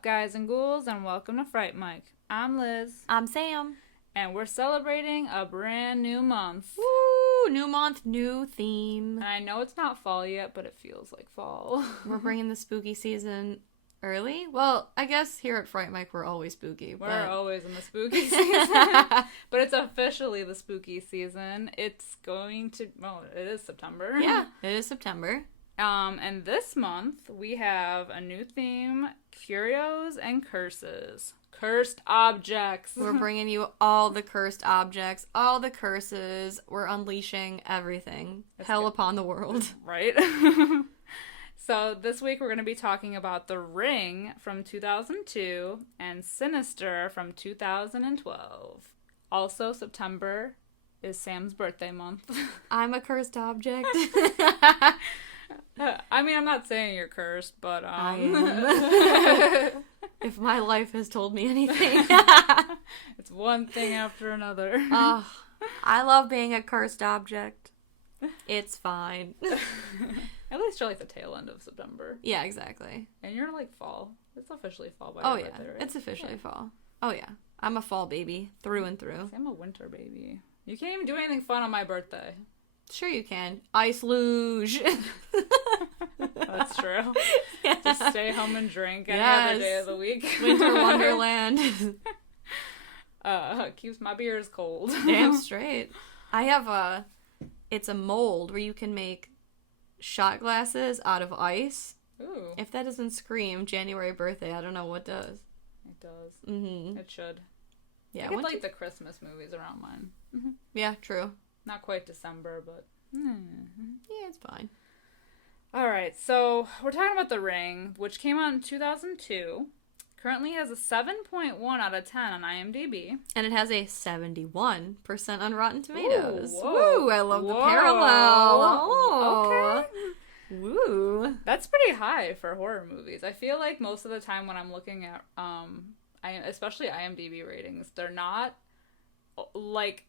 up, guys and ghouls, and welcome to Fright Mic. I'm Liz. I'm Sam. And we're celebrating a brand new month. Woo! New month, new theme. And I know it's not fall yet, but it feels like fall. We're bringing the spooky season early. Well, I guess here at Fright Mic we're always spooky. We're always in the spooky season. But it's officially the spooky season. It's going to... Well, it is September. Yeah, it is September. And this month, we have a new theme, Curios and Curses. Cursed objects. We're bringing you all the cursed objects, all the curses. We're unleashing everything. Hell upon the world. Right? So this week we're going to be talking about The Ring from 2002 and Sinister from 2012. Also, September is Sam's birthday month. I'm a cursed object. I mean, I'm not saying you're cursed, but I am. If my life has told me anything. It's one thing after another. Oh, I love being a cursed object. It's fine. At least you're like the tail end of September. Yeah, exactly. And you're like fall. It's officially fall by your birthday, right? It's officially fall. Oh yeah, I'm a fall baby through and through. I'm a winter baby. You can't even do anything fun on my birthday. Sure you can. Ice luge. That's true. Yeah. Just stay home and drink any other day of the week. Winter wonderland. Keeps my beers cold. Damn straight. I have it's a mold where you can make shot glasses out of ice. Ooh. If that doesn't scream January birthday, I don't know what does. It does. Mm-hmm. It should. Yeah. I like the Christmas movies around mine. Mm-hmm. Yeah, true. Not quite December, but... Yeah, it's fine. Alright, so we're talking about The Ring, which came out in 2002. Currently has a 7.1 out of 10 on IMDb. And it has a 71% on Rotten Tomatoes. Ooh, whoa. Woo, I love the parallel. Oh. Okay. Woo. That's pretty high for horror movies. I feel like most of the time when I'm looking at, especially IMDb ratings, they're not, like,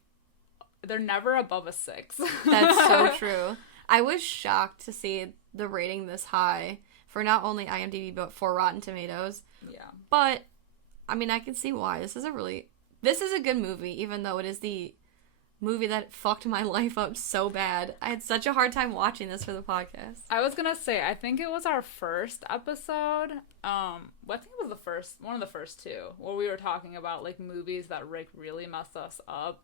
they're never above a 6. That's so true. I was shocked to see the rating this high for not only IMDb, but for Rotten Tomatoes. Yeah. But, I mean, I can see why. This is a good movie, even though it is the movie that fucked my life up so bad. I had such a hard time watching this for the podcast. I was gonna say, I think it was our first episode. I think it was one of the first two, where we were talking about, like, movies that Rick really messed us up.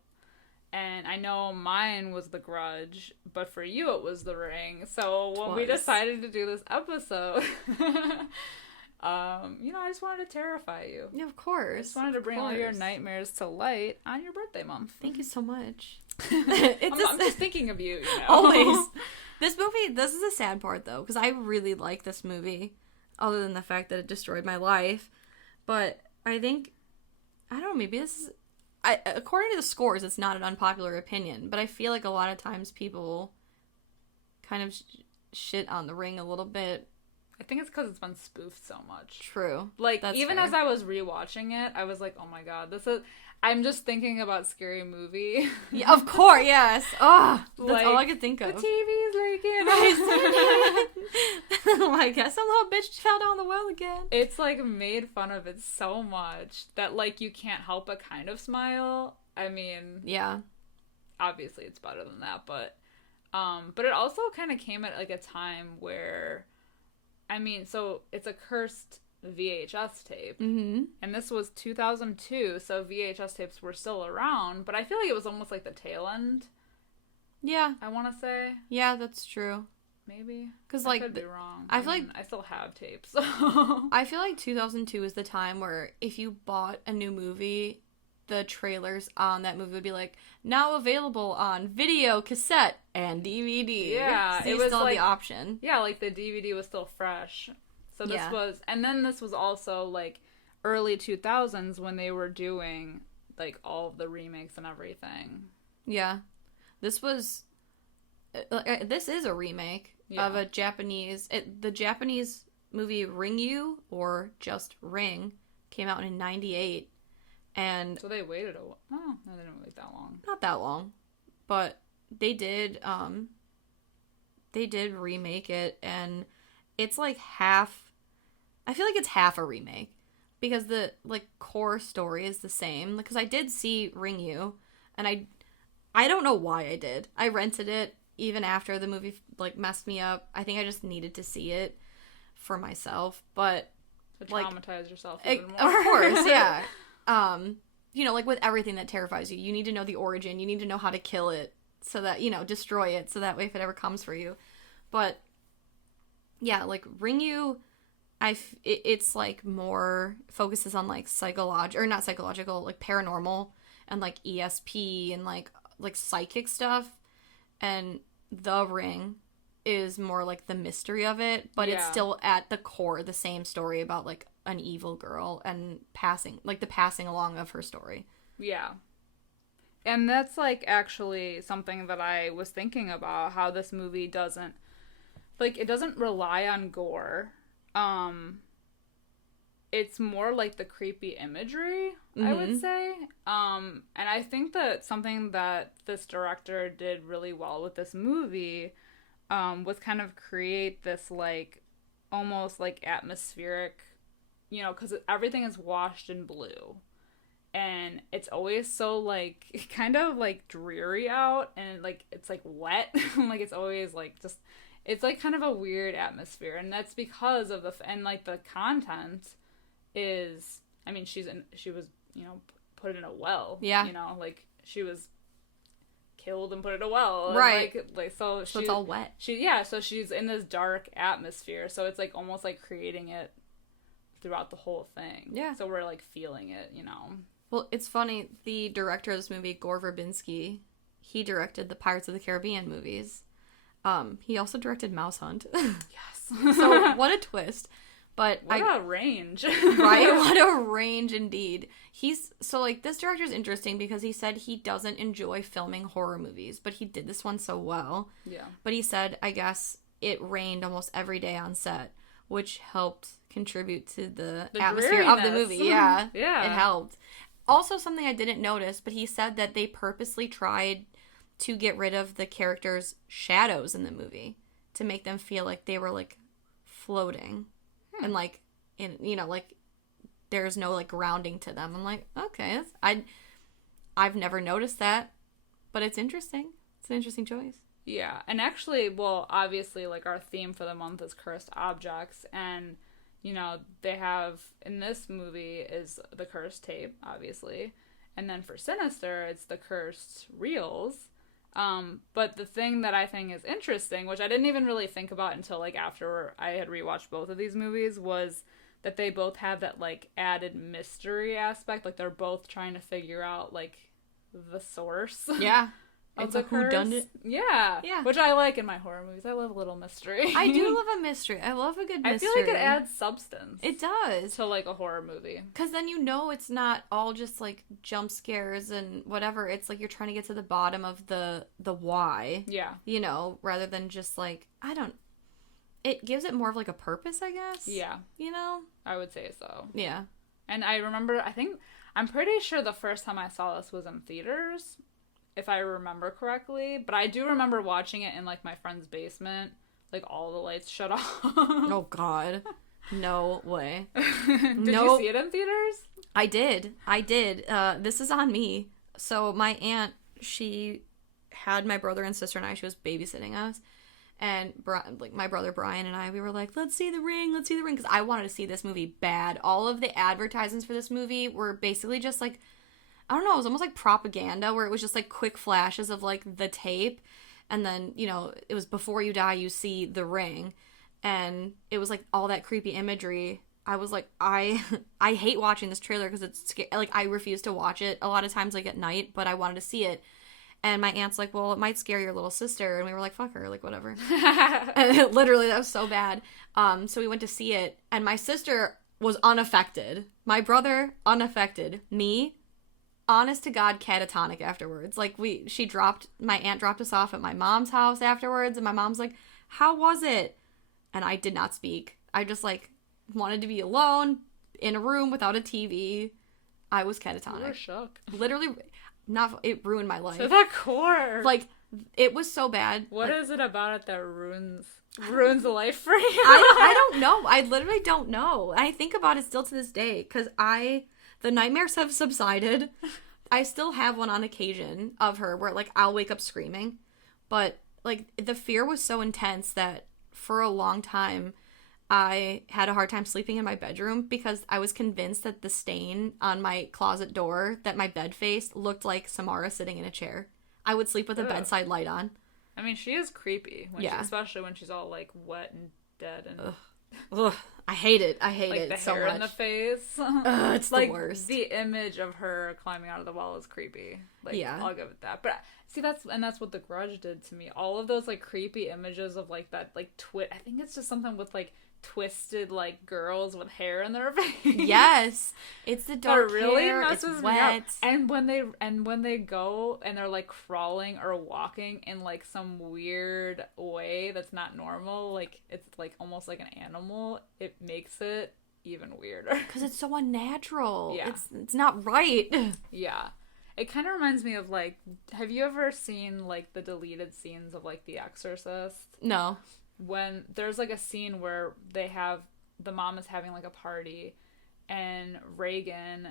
And I know mine was The Grudge, but for you it was The Ring. So when we decided to do this episode, I just wanted to terrify you. Yeah, of course. I just wanted to bring all your nightmares to light on your birthday month. Thank you so much. I'm just thinking of you, Always. This is the sad part, though, because I really like this movie, other than the fact that it destroyed my life. But I think, I don't know, maybe this is... according to the scores, it's not an unpopular opinion, but I feel like a lot of times people kind of shit on The Ring a little bit. I think it's because it's been spoofed so much. True. Like, even as I was rewatching it, I was like, oh my god, I'm just thinking about Scary Movie. Yeah, of course, yes. Oh, that's like, all I could think of. The TV's leaking. I guess some little bitch fell down the well again. It's, like, made fun of it so much that, like, you can't help but kind of smile. I mean... Yeah. Obviously, it's better than that, but it also kind of came at, like, a time where... I mean, so it's a cursed VHS tape. Mm-hmm. And this was 2002, so VHS tapes were still around, but I feel like it was almost like the tail end. Yeah. I want to say. Yeah, that's true. Maybe. Because, I like... could be wrong. I feel like... I still have tapes, so... I feel like 2002 is the time where if you bought a new movie, the trailers on that movie would be like, now available on video, cassette, and DVD. Yeah. So you still have the option. Yeah, like the DVD was still fresh. So this was... And then this was also, like, early 2000s when they were doing, like, all of the remakes and everything. Yeah. This was... this is a remake of a Japanese... the Japanese movie Ring You, or just Ring, came out in 98. And... So they waited a while. Oh, no, they didn't wait that long. Not that long. But they did remake it, and it's like half... I feel like it's half a remake. because the, like, core story is the same. Because I did see Ring You, and I don't know why I did. I rented it even after the movie, like, messed me up. I think I just needed to see it for myself, but... To traumatize yourself even more. Of course, yeah. You know, like, with everything that terrifies you, you need to know the origin. You need to know how to kill it so that, you know, destroy it so that way if it ever comes for you. But, yeah, like, Ring You... it's like more focuses on like not psychological, like paranormal and like ESP and like psychic stuff, and The Ring is more like the mystery of it, but it's still at the core the same story about like an evil girl and the passing along of her story. Yeah. And that's like actually something that I was thinking about, how this movie doesn't rely on gore. It's more like the creepy imagery, I would say. And I think that something that this director did really well with this movie, was kind of create this, like, almost, like, atmospheric, you know, because everything is washed in blue. And it's always so, like, kind of, like, dreary out, and, like, it's, like, wet. Like, it's always, like, just... It's, like, kind of a weird atmosphere, and that's because of and, like, the content is, I mean, she was, you know, put in a well. Yeah. You know, like, she was killed and put in a well. Right. And, like, so it's all wet. So she's in this dark atmosphere, so it's, like, almost, like, creating it throughout the whole thing. Yeah. So we're, like, feeling it, you know. Well, it's funny, the director of this movie, Gore Verbinski, he directed the Pirates of the Caribbean movies. He also directed Mouse Hunt. Yes. So, what a twist. But what a range. Right? What a range indeed. So, like, this director's interesting because he said he doesn't enjoy filming horror movies, but he did this one so well. Yeah. But he said, I guess, it rained almost every day on set, which helped contribute to the atmosphere of the movie. Yeah. Yeah. It helped. Also, something I didn't notice, but he said that they purposely tried to get rid of the characters' shadows in the movie to make them feel like they were, like, floating and, like, in, you know, like, there's no, like, grounding to them. I'm like, okay, I've never noticed that, but it's interesting. It's an interesting choice. Yeah, and actually, well, obviously, like, our theme for the month is cursed objects, and, you know, they have, in this movie, is the cursed tape, obviously, and then for Sinister, it's the cursed reels. But the thing that I think is interesting, which I didn't even really think about until, like, after I had rewatched both of these movies, was that they both have that, like, added mystery aspect. Like, they're both trying to figure out, like, the source. Yeah. It's a whodunit. Yeah. Yeah. Which I like in my horror movies. I love a little mystery. I do love a mystery. I love a good mystery. I feel like it adds substance. It does. To, like, a horror movie. Because then you know it's not all just, like, jump scares and whatever. It's like you're trying to get to the bottom of the why. Yeah. You know, rather than just, like, it gives it more of, like, a purpose, I guess. Yeah. You know? I would say so. Yeah. And I remember, I'm pretty sure the first time I saw this was in theaters, if I remember correctly, but I do remember watching it in, like, my friend's basement, like, all the lights shut off. Oh, God. No way. Did you see it in theaters? I did. This is on me. So my aunt, she had my brother and sister and I, she was babysitting us, and, like, my brother Brian and I, we were like, let's see The Ring, because I wanted to see this movie bad. All of the advertisements for this movie were basically just, like, I don't know, it was almost like propaganda where it was just, like, quick flashes of, like, the tape, and then, you know, it was before you die, you see The Ring, and it was, like, all that creepy imagery. I was like, I hate watching this trailer because it's scary. Like, I refuse to watch it a lot of times, like, at night, but I wanted to see it. And my aunt's like, well, it might scare your little sister. And we were like, fuck her, like, whatever. And literally, that was so bad. So we went to see it, and my sister was unaffected. My brother, unaffected. Me, honest to God, catatonic afterwards. Like, my aunt dropped us off at my mom's house afterwards, and my mom's like, how was it? And I did not speak. I just, like, wanted to be alone in a room without a TV. I was catatonic. You were shook. Literally, it ruined my life. To the core. Like, It was so bad. What is it about it that ruins life for you? I don't know. I literally don't know. I think about it still to this day because the nightmares have subsided. I still have one on occasion of her where like I'll wake up screaming, but like the fear was so intense that for a long time I had a hard time sleeping in my bedroom because I was convinced that the stain on my closet door that my bed faced looked like Samara sitting in a chair. I would sleep with a bedside light on. I mean, she is creepy, especially when she's all like wet and dead and. Ugh. I hate it. I hate it so much. Like the hair in the face. It's like, the worst. The image of her climbing out of the wall is creepy. Like, yeah. I'll give it that. But see, that's what The Grudge did to me. All of those like creepy images of like that like I think it's just something with like twisted like girls with hair in their face. Yes, it's the dark really hair. It's wet. And when they go and they're like crawling or walking in like some weird way that's not normal, like it's like almost like an animal, it makes it even weirder because it's so unnatural. Yeah, it's not right. Yeah. It kind of reminds me of, like, have you ever seen, like, the deleted scenes of, like, The Exorcist? No. When there's, like, a scene where the mom is having, like, a party, and Reagan,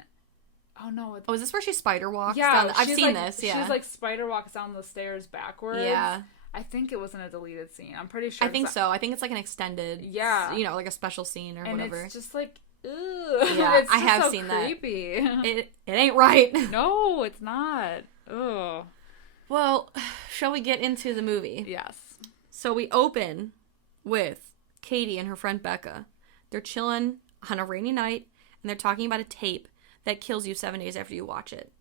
is this where she spider walks? Yeah. I've seen this, yeah. She's, like, spider walks down the stairs backwards. Yeah. I think it was in a deleted scene. I'm pretty sure. I think so. I think it's, like, an extended, like, a special scene or whatever. And it's just, like, ew. Yeah, it's I have so seen creepy. That. It ain't right. No, it's not. Ugh. Well, shall we get into the movie? Yes. So we open with Katie and her friend Becca. They're chilling on a rainy night, and they're talking about a tape that kills you 7 days after you watch it.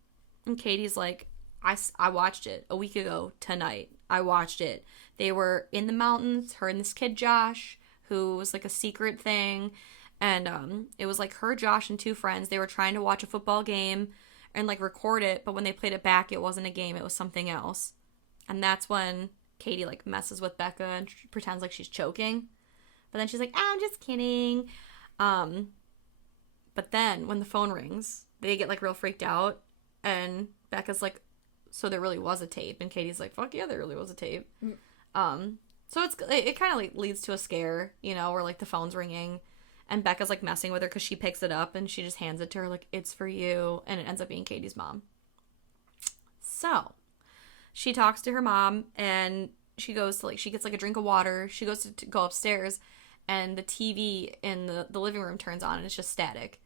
And Katie's like, I watched it a week ago tonight. I watched it. They were in the mountains, her and this kid Josh, who was like a secret thing. And it was like her, Josh, and two friends. They were trying to watch a football game and like record it, but when they played it back, it wasn't a game, it was something else. And that's when Katie like messes with Becca and pretends like she's choking. But then she's like, I'm just kidding. But then when the phone rings, they get like real freaked out, and Becca's like, so there really was a tape, and Katie's like, fuck yeah, there really was a tape. So it kind of like leads to a scare, where like the phone's ringing. And Becca's, like, messing with her because she picks it up and she just hands it to her, like, it's for you. And it ends up being Katie's mom. So, she talks to her mom and she goes to, like, she gets, like, a drink of water. She goes to go upstairs and the TV in the living room turns on and it's just static.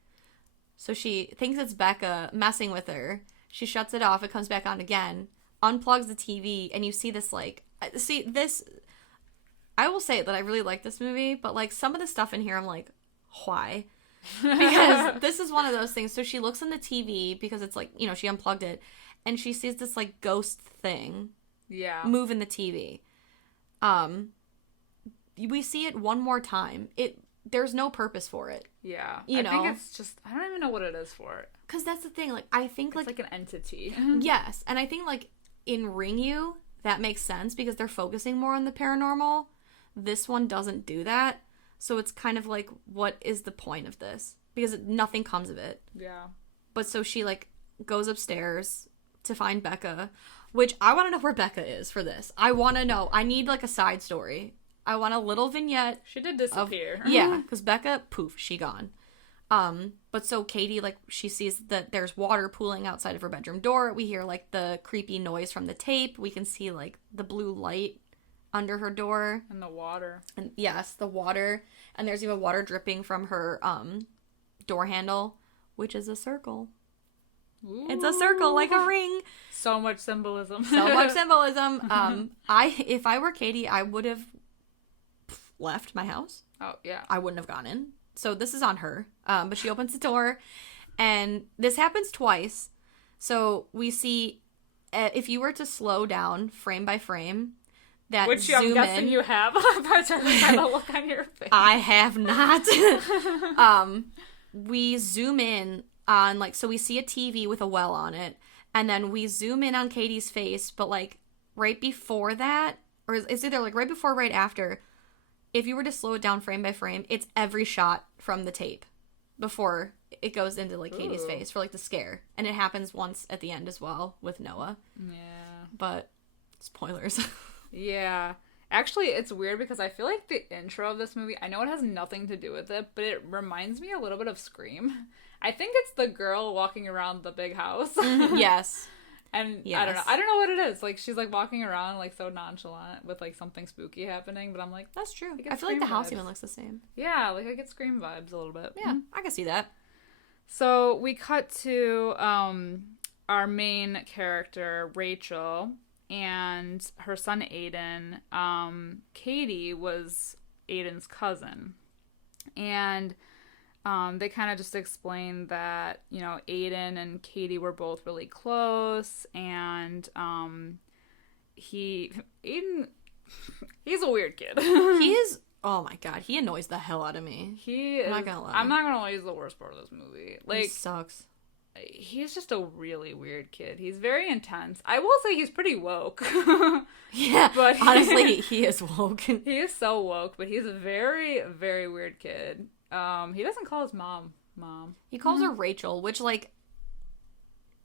So she thinks it's Becca messing with her. She shuts it off. It comes back on again. Unplugs the TV and you see this, like, I will say that I really like this movie, but, like, some of the stuff in here I'm like, why? Because this is one of those things. So she looks on the TV because it's like, she unplugged it and she sees this like ghost thing move in the TV. We see it one more time. There's no purpose for it. Yeah. I think it's just, I don't even know what it is for it. Because that's the thing. Like, I think it's like an entity. Yes. And I think like in Ring You, that makes sense because they're focusing more on the paranormal. This one doesn't do that. So it's kind of like, what is the point of this? Because nothing comes of it. Yeah. But so she, like, goes upstairs to find Becca, which I want to know where Becca is for this. I want to know. I need, like, a side story. I want a little vignette. She did disappear. Yeah, because Becca, poof, she gone. But so Katie, like, she sees that there's water pooling outside of her bedroom door. We hear, like, the creepy noise from the tape. We can see, like, the blue light under her door. And the water. And yes, the water. And there's even water dripping from her door handle, which is a circle. Ooh. It's a circle like a ring. So much symbolism. So much symbolism. If I were Katie, I would have left my house. Oh, yeah. I wouldn't have gone in. So this is on her. But she opens the door and this happens twice. So we see, if you were to slow down frame by frame, that which I'm guessing you have by the look on your face. I have not. We zoom in on, like, so we see a TV with a well on it, and then we zoom in on Katie's face, but, like, right before that, or it's either, like, right before or right after, if you were to slow it down frame by frame, it's every shot from the tape before it goes into, like, Katie's face for, like, the scare. And it happens once at the end as well with Noah. Yeah. But Spoilers. Yeah. Actually, it's weird because I feel like the intro of this movie, I know it has nothing to do with it, but it reminds me a little bit of Scream. I think it's the girl walking around the big house. Yes. And yes. I don't know what it is. Like, she's like walking around like so nonchalant with like something spooky happening, but I'm like, that's true. I feel like the house even looks the same. Yeah, like I get Scream vibes a little bit. Yeah, I can see that. So we cut to our main character, Rachel, and her son Aiden. Katie was Aiden's cousin. And they kind of just explained that, you know, Aiden and Katie were both really close, and he's a weird kid. He is, oh my god, he annoys the hell out of me. I'm not gonna lie. I'm not gonna lie, he's the worst part of this movie. Like, he sucks. He's just a really weird kid. He's very intense. I will say he's pretty woke. Yeah, but honestly, he is woke. He is so woke, but he's a very, very weird kid. He doesn't call his mom. He calls her Rachel, which, like,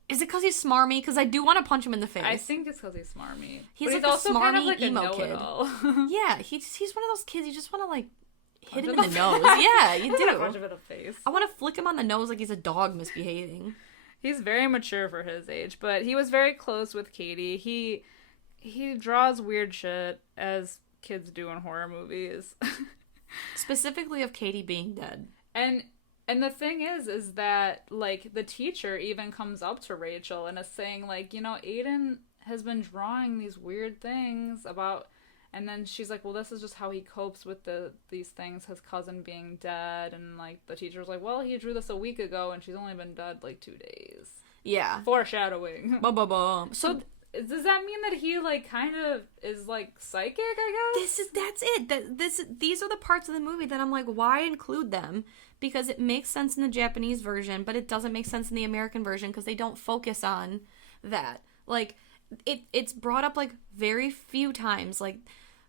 is it because he's smarmy? Because I do want to punch him in the face. I think it's because he's smarmy. He's like also a smarmy kind of like emo a kid. Yeah, he's one of those kids you just want to, like, hit him in the nose. Yeah, you do. Punch him in the face. I want to flick him on the nose like he's a dog misbehaving. He's very mature for his age, but he was very close with Katie. He draws weird shit, as kids do in horror movies. Specifically of Katie being dead. And the thing is that, like, the teacher even comes up to Rachel and is saying, like, you know, Aiden has been drawing these weird things about, and then she's like, well, this is just how he copes with these things, his cousin being dead, and, like, the teacher's like, well, he drew this a week ago, and she's only been dead, like, 2 days. Yeah. Foreshadowing. Ba-ba-ba. So, does that mean that he, like, kind of is, like, psychic, I guess? That's it. These are the parts of the movie that I'm like, why include them? Because it makes sense in the Japanese version, but it doesn't make sense in the American version because they don't focus on that. Like, it's brought up, like, very few times. Like,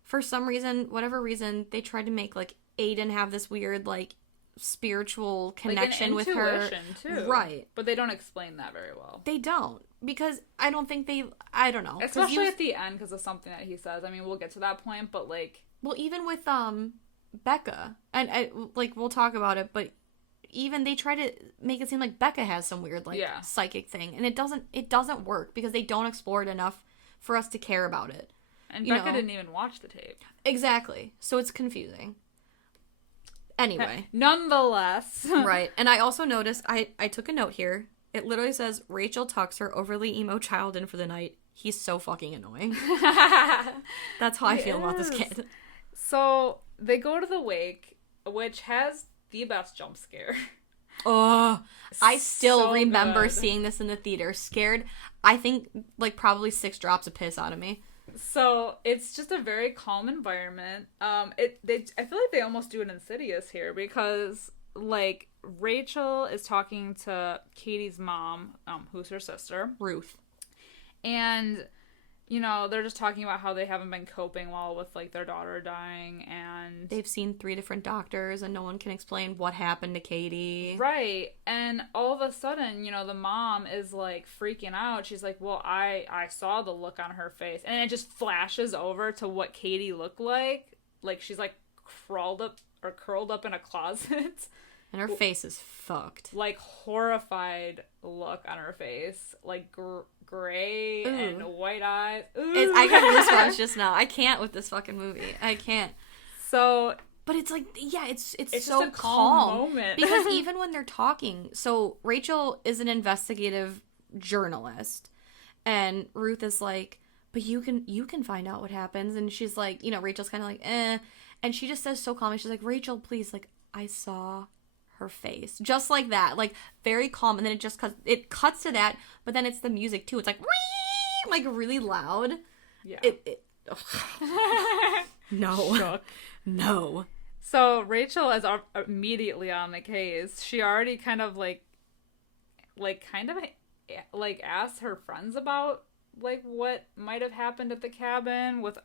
for some reason, whatever reason, they tried to make, like, Aiden have this weird, like, spiritual connection with her. Too. Right. But they don't explain that very well. They don't. Because I don't think I don't know. Especially at the end because of something that he says. I mean, we'll get to that point, but, like... Well, even with, Becca, and like, we'll talk about it, but even they try to make it seem like Becca has some weird, like, psychic thing, and it doesn't work because they don't explore it enough for us to care about it. And Becca didn't even watch the tape. Exactly. So it's confusing. Anyway. Nonetheless. Right. And I also noticed, I took a note here. It literally says, Rachel tucks her overly emo child in for the night. He's so fucking annoying. That's how I feel about this kid. So, they go to the wake, which has the best jump scare. Oh, I still So remember good. seeing this in the theater. Scared, I think, like, probably 6 drops of piss out of me. So, it's just a very calm environment. I feel like they almost do it Insidious here because, like, Rachel is talking to Katie's mom, who's her sister. Ruth. And, you know, they're just talking about how they haven't been coping well with, like, their daughter dying, and... They've seen 3 different doctors, and no one can explain what happened to Katie. Right. And all of a sudden, you know, the mom is, like, freaking out. She's like, well, I saw the look on her face. And it just flashes over to what Katie looked like. Like, she's, like, curled up in a closet. And her face is fucked. Like, horrified look on her face. Like, gray and white eyes. I got goosebumps just now. I can't with this fucking movie. I can't. So, but it's like, yeah, it's just so a calm calm moment. because even when they're talking, so Rachel is an investigative journalist, and Ruth is like, but you can find out what happens, and she's like, you know, Rachel's kind of like, and she just says so calmly, she's like, Rachel, please, like, I saw her face, just like that, like, very calm, and then it cuts to that, but then it's the music too. It's like, wee! Like, really loud. Yeah. No. Shook. No. So Rachel is immediately on the case. She already kind of asked her friends about, like, what might have happened at the cabin with,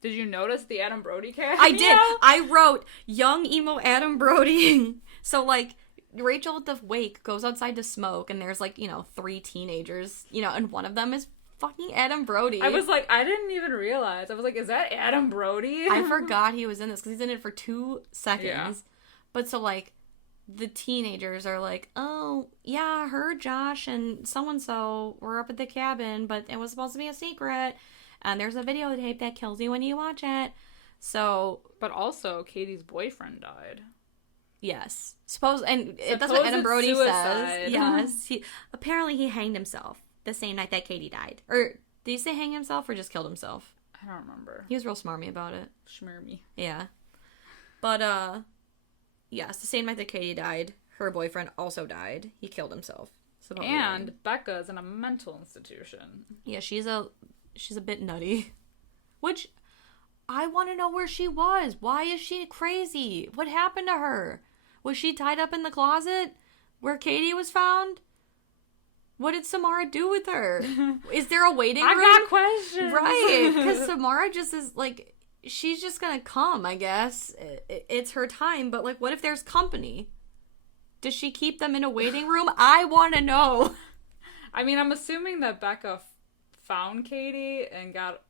did you notice the Adam Brody cameo? I did. I wrote, young emo Adam Brody. So, like, Rachel at the wake goes outside to smoke, and there's, like, you know, 3 teenagers, you know, and one of them is fucking Adam Brody. I was like, I didn't even realize. I was like, is that Adam Brody? I forgot he was in this because he's in it for 2 seconds. Yeah. But so, like, the teenagers are like, oh, yeah, her, Josh, and so-and-so were up at the cabin, but it was supposed to be a secret. And there's a videotape that kills you when you watch it. So... But also, Katie's boyfriend died. Yes. That's what Adam Brody suicide. says. Yes. Apparently he hanged himself the same night that Katie died. Or did he say hang himself or just killed himself? I don't remember. He was real smarmy about it. Schmermy. Yeah. But, yes, the same night that Katie died, her boyfriend also died. He killed himself. Supposedly. And Becca's in a mental institution. Yeah, she's a bit nutty. Which, I want to know where she was. Why is she crazy? What happened to her? Was she tied up in the closet where Katie was found? What did Samara do with her? Is there a waiting room? I got questions. Right, because Samara just is, like, she's just gonna come, I guess. It's her time, but, like, what if there's company? Does she keep them in a waiting room? I want to know. I mean, I'm assuming that Becca found Katie and got,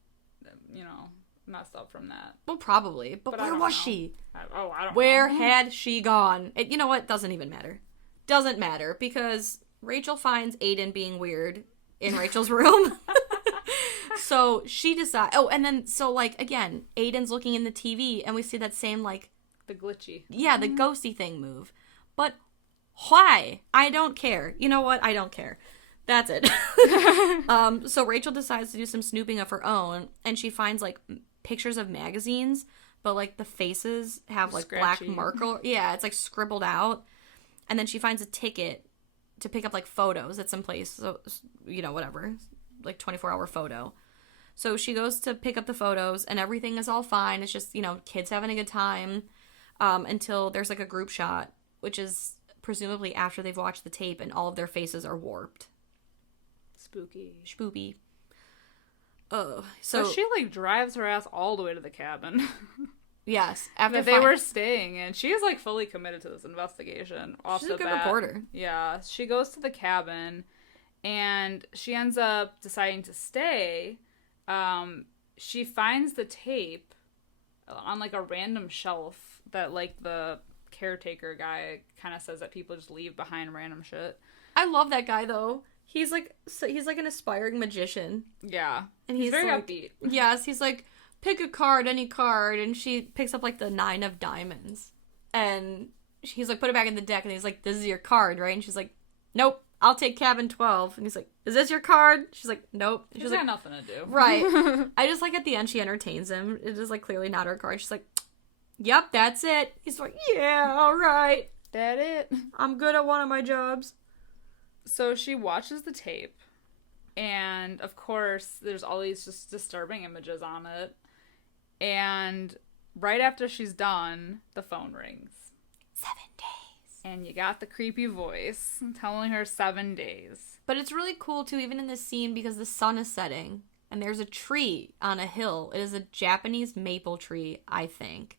messed up from that. Well, probably. But where was she? I don't know. Where had she gone? You know what? Doesn't even matter. Doesn't matter because Rachel finds Aiden being weird in Rachel's room. So she decides... Oh, and then, so, like, again, Aiden's looking in the TV and we see that same, like... The glitchy. Yeah, the ghosty thing move. But why? I don't care. You know what? I don't care. That's it. So Rachel decides to do some snooping of her own and she finds, like... pictures of magazines, but like the faces have like Scratchy. black marker. Yeah, it's like scribbled out. And then she finds a ticket to pick up like photos at some place. So, whatever. Like 24-hour photo. So she goes to pick up the photos and everything is all fine. It's just, kids having a good time. Until there's like a group shot, which is presumably after they've watched the tape and all of their faces are warped. Spooky. Spoopy. Oh, so she like drives her ass all the way to the cabin. Yes, after they were staying, and she is like fully committed to this investigation. She's a good reporter. Yeah, she goes to the cabin, and she ends up deciding to stay. She finds the tape on like a random shelf that like the caretaker guy kind of says that people just leave behind random shit. I love that guy though. He's like an aspiring magician. Yeah. And he's very like, upbeat. Yes, he's like, pick a card, any card, and she picks up like the 9 of diamonds. And he's like, put it back in the deck, and he's like, this is your card, right? And she's like, nope, I'll take cabin 12. And he's like, is this your card? She's like, nope. She's got nothing to do. Right. I just like at the end she entertains him. It is like clearly not her card. She's like, yep, that's it. He's like, yeah, all right. That it. I'm good at one of my jobs. So she watches the tape, and of course, there's all these just disturbing images on it. And right after she's done, the phone rings. 7 days. And you got the creepy voice telling her 7 days. But it's really cool, too, even in this scene, because the sun is setting, and there's a tree on a hill. It is a Japanese maple tree, I think.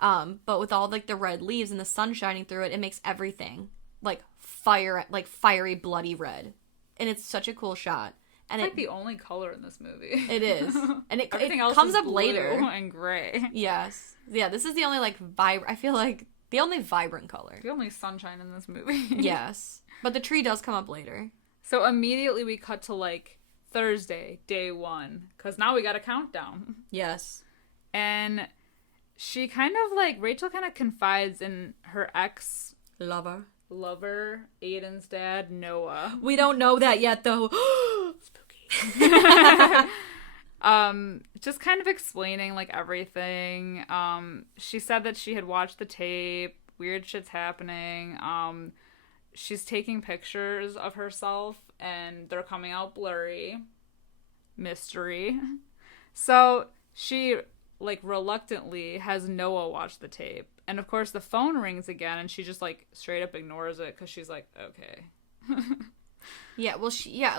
But with all, like, the red leaves and the sun shining through it, it makes everything, like, fiery, bloody red. And it's such a cool shot. And it's like the only color in this movie. It is. And it else comes is up blue later. And gray. Yes. Yeah, this is the only, like, I feel like, the only vibrant color. The only sunshine in this movie. Yes. But the tree does come up later. So immediately we cut to, like, Thursday, day 1. Because now we got a countdown. Yes. And she kind of, like, Rachel kind of confides in her lover, Aiden's dad, Noah. We don't know that yet, though. Spooky. Just kind of explaining, like, everything. She said that she had watched the tape. Weird shit's happening. She's taking pictures of herself, and they're coming out blurry. Mystery. So she, like, reluctantly has Noah watch the tape. And, of course, the phone rings again, and she just, like, straight up ignores it, because she's like, okay. Yeah, well,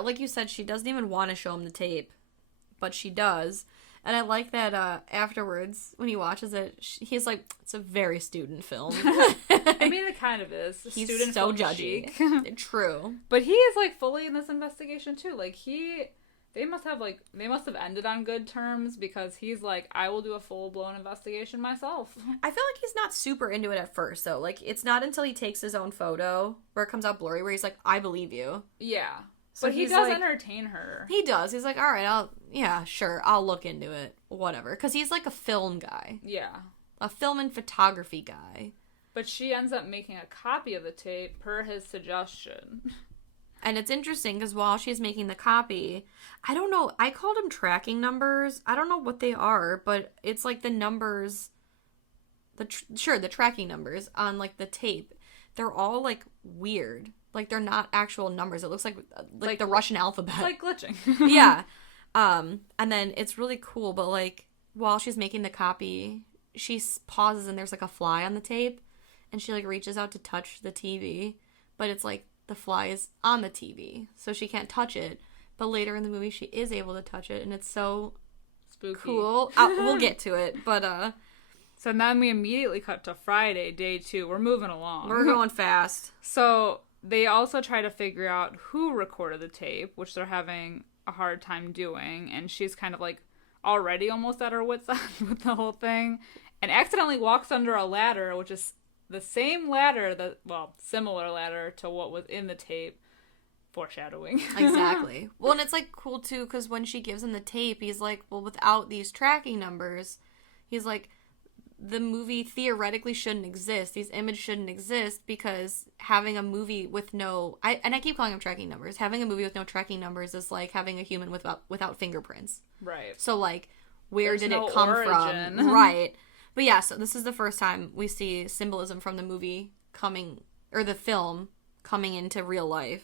like you said, she doesn't even want to show him the tape. But she does. And I like that afterwards, when he watches it, he's like, it's a very student film. I mean, it kind of is. He's student so film judgy. chic. True. But he is, like, fully in this investigation, too. Like, they must have ended on good terms, because he's like, I will do a full-blown investigation myself. I feel like he's not super into it at first, though. Like, it's not until he takes his own photo where it comes out blurry where he's like, I believe you. Yeah. So but he does entertain her. He does. He's like, all right, I'll look into it. Whatever. Because he's like a film guy. Yeah. A film and photography guy. But she ends up making a copy of the tape per his suggestion. And it's interesting because while she's making the copy, I don't know, I called them tracking numbers. I don't know what they are, but it's like the numbers, the tracking numbers on like the tape. They're all like weird. Like they're not actual numbers. It looks like the Russian alphabet. It's like glitching. Yeah. And then it's really cool, but like while she's making the copy, she pauses and there's like a fly on the tape, and she like reaches out to touch the TV, but it's like the fly is on the TV, so she can't touch it. But later in the movie, she is able to touch it, and it's so spooky. Cool. We'll get to it, but So then we immediately cut to Friday, day 2. We're moving along. We're going fast. So they also try to figure out who recorded the tape, which they're having a hard time doing, and she's kind of like already almost at her wit's end with the whole thing, and accidentally walks under a ladder, which is the same ladder similar ladder to what was in the tape. Foreshadowing. Exactly. Well, and it's like cool too, because when she gives him the tape, he's like, well, without these tracking numbers, he's like, the movie theoretically shouldn't exist. These images shouldn't exist, because having a movie with I keep calling them tracking numbers. Having a movie with no tracking numbers is like having a human without fingerprints. Right. So like, where did it come from? Right. But yeah, so this is the first time we see symbolism from the movie the film coming into real life.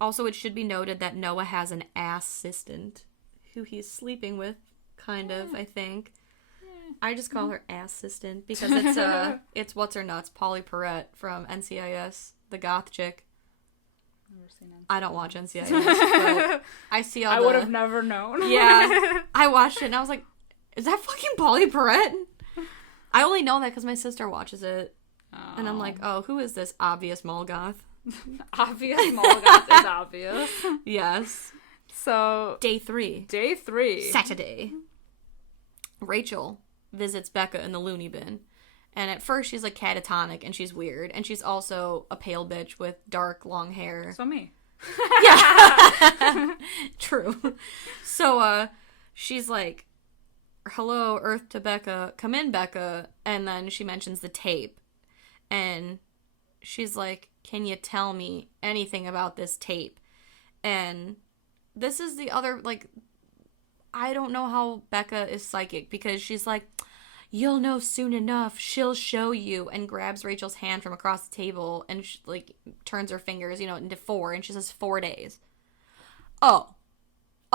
Also, it should be noted that Noah has an assistant who he's sleeping with, kind of, I think. I just call her assistant because it's what's her nuts, Polly Perrette from NCIS, the goth chick. Never seen NCIS. I don't watch NCIS, but I see all I would have never known. Yeah, I watched it and I was like, is that fucking Polly Perrette? I only know that because my sister watches it. Oh. And I'm like, oh, who is this obvious mall goth? Obvious mall goth is obvious. Yes. So Day 3. Saturday. Rachel visits Becca in the loony bin. And at first she's like catatonic and she's weird. And she's also a pale bitch with dark long hair. So me. Yeah. True. So she's like, hello, Earth to Becca. Come in, Becca. And then she mentions the tape. And she's like, can you tell me anything about this tape? And this is the other, like, I don't know how Becca is psychic, because she's like, you'll know soon enough, she'll show you, and grabs Rachel's hand from across the table and like turns her fingers, into 4, and she says 4 days. Oh,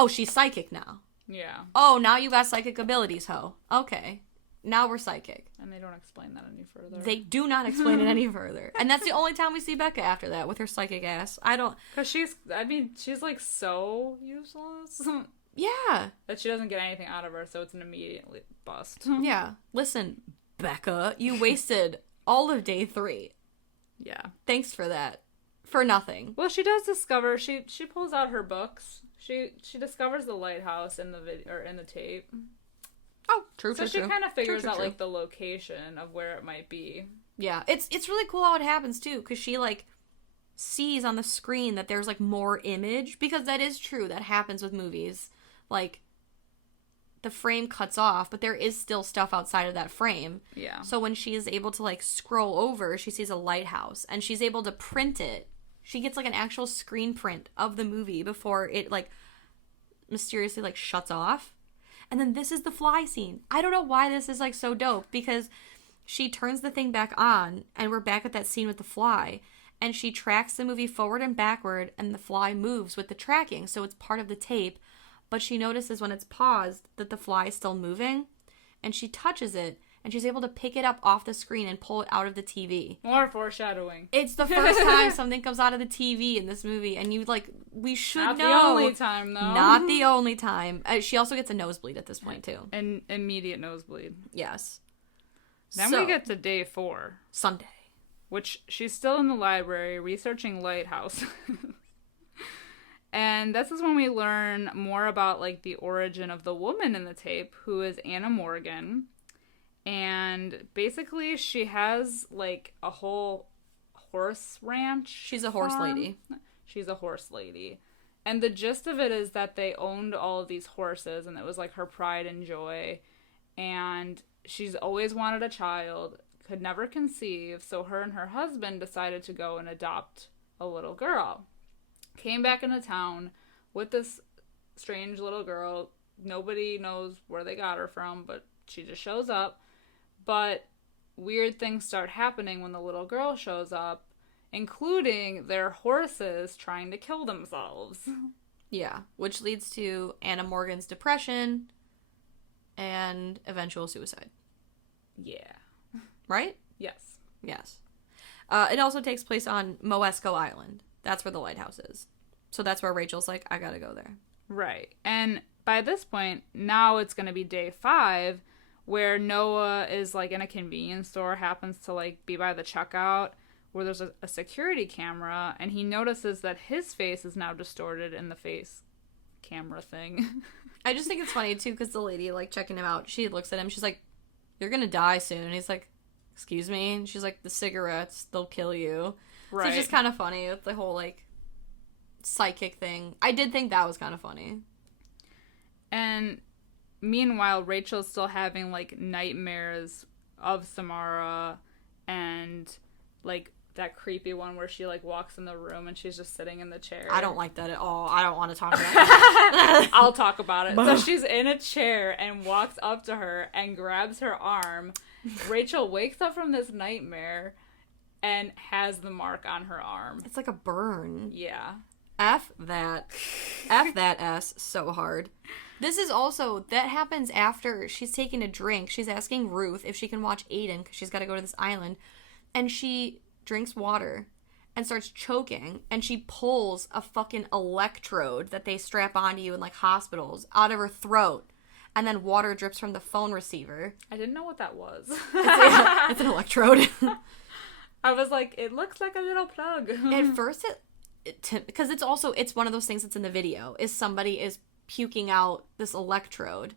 she's psychic now. Yeah. Oh, now you got psychic abilities, ho. Okay. Now we're psychic. And they don't explain that any further. They do not explain it any further. And that's the only time we see Becca after that, with her psychic ass. Because she's like so useless. Yeah. That she doesn't get anything out of her, so it's an immediate bust. Yeah. Listen, Becca, you wasted all of day 3. Yeah. Thanks for that. For nothing. Well, she does discover, she pulls out her books. She discovers the lighthouse in the video, or in the tape. Oh, true. So she kind of figures out like the location of where it might be. Yeah, it's really cool how it happens too, because she like sees on the screen that there's like more image, because that is true. That happens with movies. Like, the frame cuts off, but there is still stuff outside of that frame. Yeah. So when she is able to like scroll over, she sees a lighthouse, and she's able to print it. She gets like an actual screen print of the movie before it like mysteriously like shuts off. And then this is the fly scene. I don't know why this is like so dope, because she turns the thing back on and we're back at that scene with the fly, and she tracks the movie forward and backward, and the fly moves with the tracking. So it's part of the tape, but she notices when it's paused that the fly is still moving, and she touches it, and she's able to pick it up off the screen and pull it out of the TV. More foreshadowing. It's the first time something comes out of the TV in this movie, and you, like, we should know. Not the only time, though. Not the only time. She also gets a nosebleed at this point, too. An immediate nosebleed. Yes. Then we get to day 4. Sunday. Which she's still in the library researching lighthouses. And this is when we learn more about, like, the origin of the woman in the tape, who is Anna Morgan. And basically she has, like, a whole horse ranch. She's a horse lady. She's a horse lady. And the gist of it is that they owned all of these horses, and it was, like, her pride and joy. And she's always wanted a child, could never conceive, so her and her husband decided to go and adopt a little girl. Came back into town with this strange little girl. Nobody knows where they got her from, but she just shows up. But weird things start happening when the little girl shows up, including their horses trying to kill themselves. Yeah, which leads to Anna Morgan's depression and eventual suicide. Yeah. Right? Yes. Yes. It also takes place on Moesco Island. That's where the lighthouse is. So that's where Rachel's like, I gotta go there. Right. And by this point, now it's going to be day 5, where Noah is, like, in a convenience store, happens to, like, be by the checkout, where there's a security camera, and he notices that his face is now distorted in the face camera thing. I just think it's funny, too, because the lady, like, checking him out, she looks at him, she's like, you're gonna die soon. And he's like, excuse me? And she's like, the cigarettes, they'll kill you. Right. So it's just kind of funny with the whole, like, psychic thing. I did think that was kind of funny. And meanwhile, Rachel's still having, like, nightmares of Samara and, like, that creepy one where she, like, walks in the room and she's just sitting in the chair. I don't like that at all. I don't want to talk about that. I'll talk about it. So she's in a chair and walks up to her and grabs her arm. Rachel wakes up from this nightmare and has the mark on her arm. It's like a burn. Yeah. F that. F that S so hard. This is also, that happens after she's taking a drink. She's asking Ruth if she can watch Aiden because she's got to go to this island. And she drinks water and starts choking. And she pulls a fucking electrode that they strap onto you in, like, hospitals out of her throat. And then water drips from the phone receiver. I didn't know what that was. It's an electrode. I was like, it looks like a little plug. At first, because it's one of those things that's in the video, is somebody is puking out this electrode.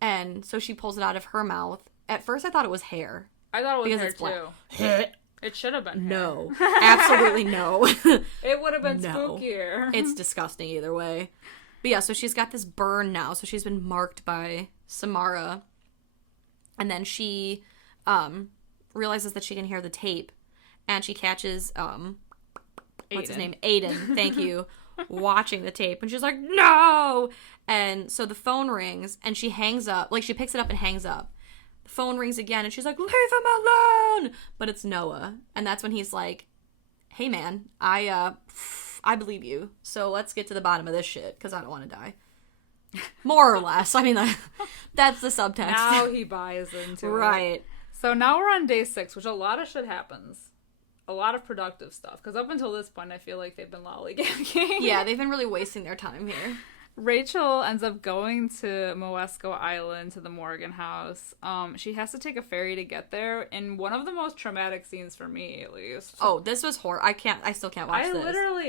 And so she pulls it out of her mouth. At first, I thought it was hair. I thought it was hair, too. It should have been hair. No. Absolutely no. It would have been spookier. It's disgusting either way. But yeah, so she's got this burn now. So she's been marked by Samara. And then she realizes that she can hear the tape. And she catches, what's his name? Aiden, thank you, watching the tape. And she's like, no! And so the phone rings, and she hangs up. Like, she picks it up and hangs up. The phone rings again, and she's like, leave him alone! But it's Noah. And that's when he's like, hey, man, I believe you. So let's get to the bottom of this shit, because I don't want to die. More or less. I mean, that's the subtext. Now he buys into it. Right. So now we're on day 6, which a lot of shit happens. A lot of productive stuff. Because up until this point, I feel like they've been lollygagging. Yeah, they've been really wasting their time here. Rachel ends up going to Moesco Island, to the Morgan house. She has to take a ferry to get there, in one of the most traumatic scenes for me, at least. Oh, this was horror. I still can't watch this.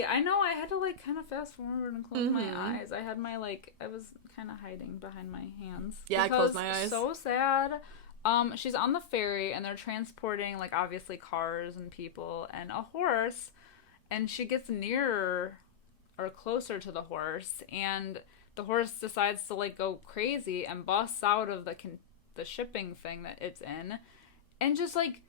I know, I had to, like, kind of fast forward and close my eyes. I had my, like, I was kind of hiding behind my hands. Yeah, I closed my eyes. So sad. She's on the ferry, and they're transporting, like, obviously cars and people and a horse, and she gets nearer or closer to the horse, and the horse decides to, like, go crazy and busts out of the shipping thing that it's in, and just, like,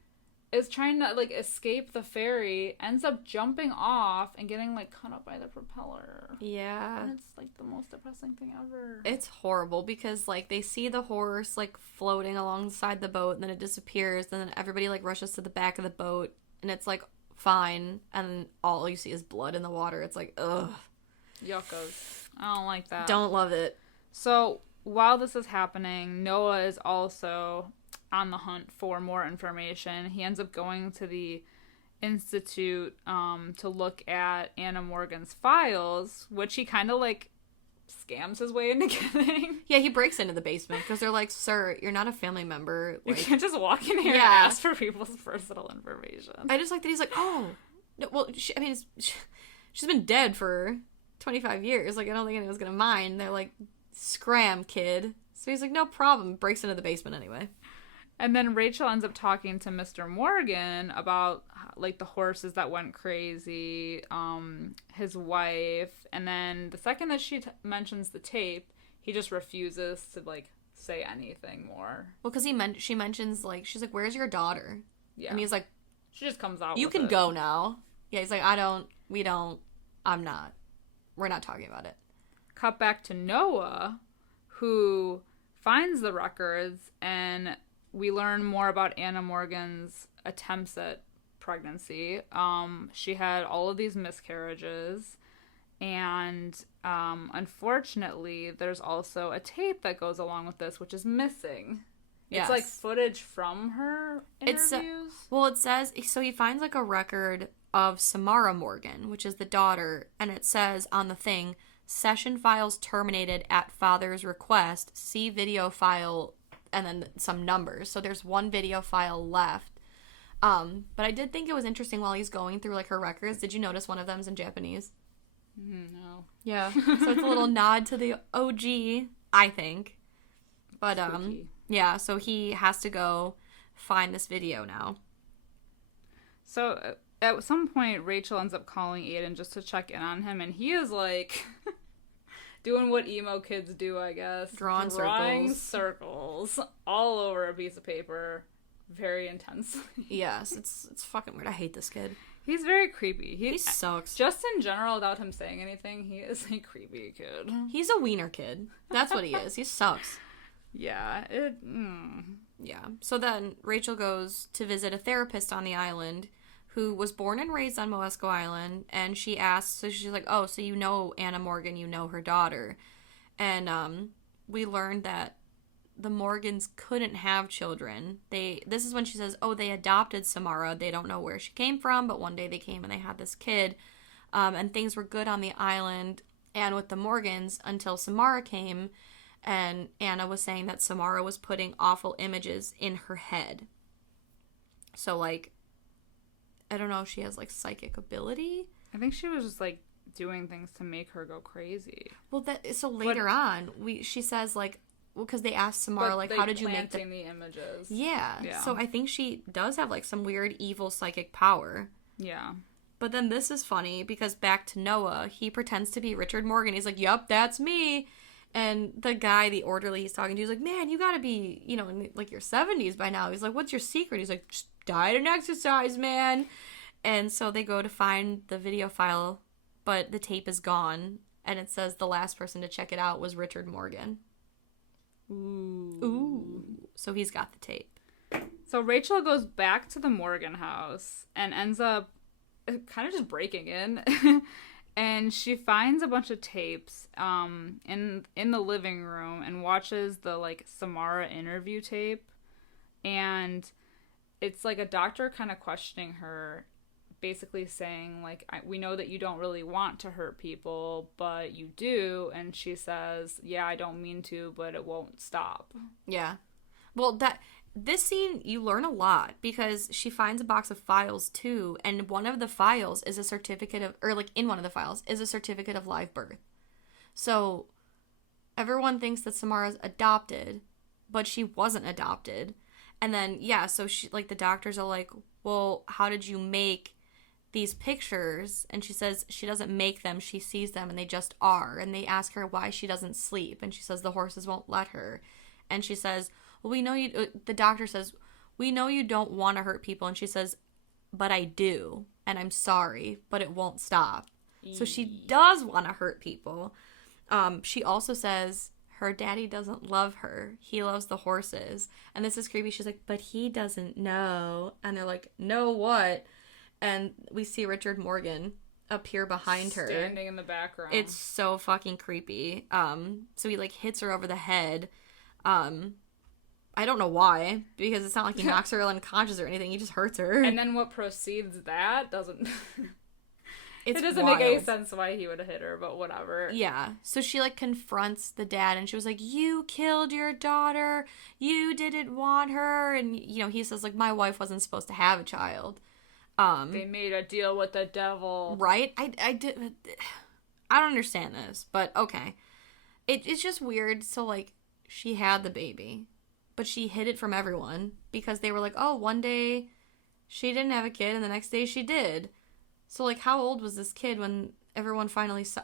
is trying to, like, escape the ferry, ends up jumping off and getting, like, cut up by the propeller. Yeah. And it's, like, the most depressing thing ever. It's horrible because, like, they see the horse, like, floating alongside the boat, and then it disappears, and then everybody, like, rushes to the back of the boat, and it's, like, fine, and all you see is blood in the water. It's like, ugh. Yuckos. I don't like that. Don't love it. So, while this is happening, Noah is also on the hunt for more information. He ends up going to the Institute to look at Anna Morgan's files, which he kind of, like, scams his way into getting. Yeah, he breaks into the basement because they're like, sir, you're not a family member. Like, you can't just walk in here and ask for people's personal information. I just like that he's like, oh. No, well, she's been dead for 25 years. Like, I don't think anyone's gonna mind. They're like, scram, kid. So he's like, no problem. Breaks into the basement anyway. And then Rachel ends up talking to Mr. Morgan about, like, the horses that went crazy, his wife, and then the second that she mentions the tape, he just refuses to, like, say anything more. Well, because she mentions, like, she's like, where's your daughter? Yeah. And he's like, she just comes out you with can it. go now. Yeah, he's like, I'm not. We're not talking about it. Cut back to Noah, who finds the records, and we learn more about Anna Morgan's attempts at pregnancy. She had all of these miscarriages, and unfortunately, there's also a tape that goes along with this, which is missing. Yes. It's like footage from her interviews. It says, so he finds like a record of Samara Morgan, which is the daughter, and it says on the thing, session files terminated at father's request, see video file, and then some numbers. So there's one video file left. But I did think it was interesting while he's going through like her records. Did you notice one of them's in Japanese? No. Yeah. So it's a little nod to the OG, I think. But Spooky. yeah, so he has to go find this video now. So at some point, Rachel ends up calling Aiden just to check in on him, and he is like doing what emo kids do, I guess. Drawing circles all over a piece of paper very intensely. Yes, it's fucking weird. I hate this kid. He's very creepy. He sucks. Just in general, without him saying anything, he is a creepy kid. He's a wiener kid. That's what he is. He sucks. Yeah. Yeah. So then Rachel goes to visit a therapist on the island who was born and raised on Moesco Island, and she asks, so she's like, oh, so you know Anna Morgan, you know her daughter. And we learned that the Morgans couldn't have children. This is when she says, oh, they adopted Samara. They don't know where she came from, but one day they came and they had this kid. And things were good on the island and with the Morgans until Samara came, and Anna was saying that Samara was putting awful images in her head. So, like, I don't know if she has, like, psychic ability. I think she was just, like, doing things to make her go crazy. Well, so later on, she says, like, well, because they asked Samara, like, how did you make the images? Yeah. So I think she does have, like, some weird evil psychic power. Yeah. But then this is funny, because back to Noah, he pretends to be Richard Morgan. He's like, yup, that's me. And the guy, the orderly he's talking to, he's like, man, you gotta be, you know, in, like, your 70s by now. He's like, what's your secret? He's like, just diet and exercise, man. And so they go to find the video file, but the tape is gone. And it says the last person to check it out was Richard Morgan. Ooh. So he's got the tape. So Rachel goes back to the Morgan house and ends up kind of just breaking in. And she finds a bunch of tapes in the living room and watches the, like, Samara interview tape. And it's, like, a doctor kind of questioning her, basically saying, like, we know that you don't really want to hurt people, but you do. And she says, yeah, I don't mean to, but it won't stop. Yeah. Well, this scene, you learn a lot, because she finds a box of files, too, and one of the files is a certificate of, or, like, in one of the files, is a certificate of live birth. So, everyone thinks that Samara's adopted, but she wasn't adopted. And then, yeah, so she, like, the doctors are like, well, how did you make these pictures? And she says she doesn't make them, she sees them, and they just are. And they ask her why she doesn't sleep, and she says the horses won't let her. And she says, well, we know you, the doctor says, we know you don't want to hurt people. And she says, but I do, and I'm sorry, but it won't stop. So she does want to hurt people. She also says her daddy doesn't love her. He loves the horses. And this is creepy. She's like, but he doesn't know. And they're like, know what? And we see Richard Morgan appear behind her. Standing in the background. It's so fucking creepy. So he, like, hits her over the head. I don't know why, because it's not like he knocks her unconscious or anything. He just hurts her. And then what precedes that doesn't... It doesn't make any sense why he would have hit her, but whatever. Yeah. So she, like, confronts the dad, and she was like, you killed your daughter. You didn't want her. And, you know, he says, like, my wife wasn't supposed to have a child. They made a deal with the devil. Right? I did... I don't understand this, but okay. It's just weird. So, like, she had the baby, but she hid it from everyone because they were like, oh, one day she didn't have a kid and the next day she did. So, like, how old was this kid when everyone finally saw...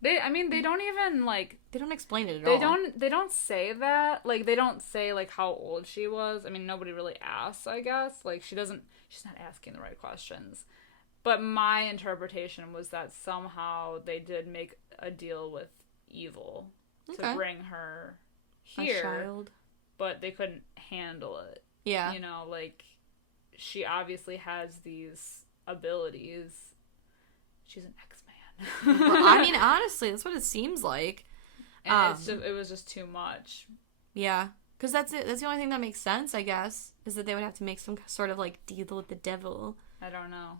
They don't even, like... They don't explain it at all. They don't say that. Like, they don't say, like, how old she was. I mean, nobody really asks, I guess. Like, she's not asking the right questions. But my interpretation was that somehow they did make a deal with evil to bring her here. A child. But they couldn't handle it. Yeah. You know, like, she obviously has these abilities. She's an X-Man. Well, I mean, honestly, that's what it seems like. And it was just too much. Yeah. Because that's it. That's the only thing that makes sense, I guess, is that they would have to make some sort of, like, deal with the devil. I don't know.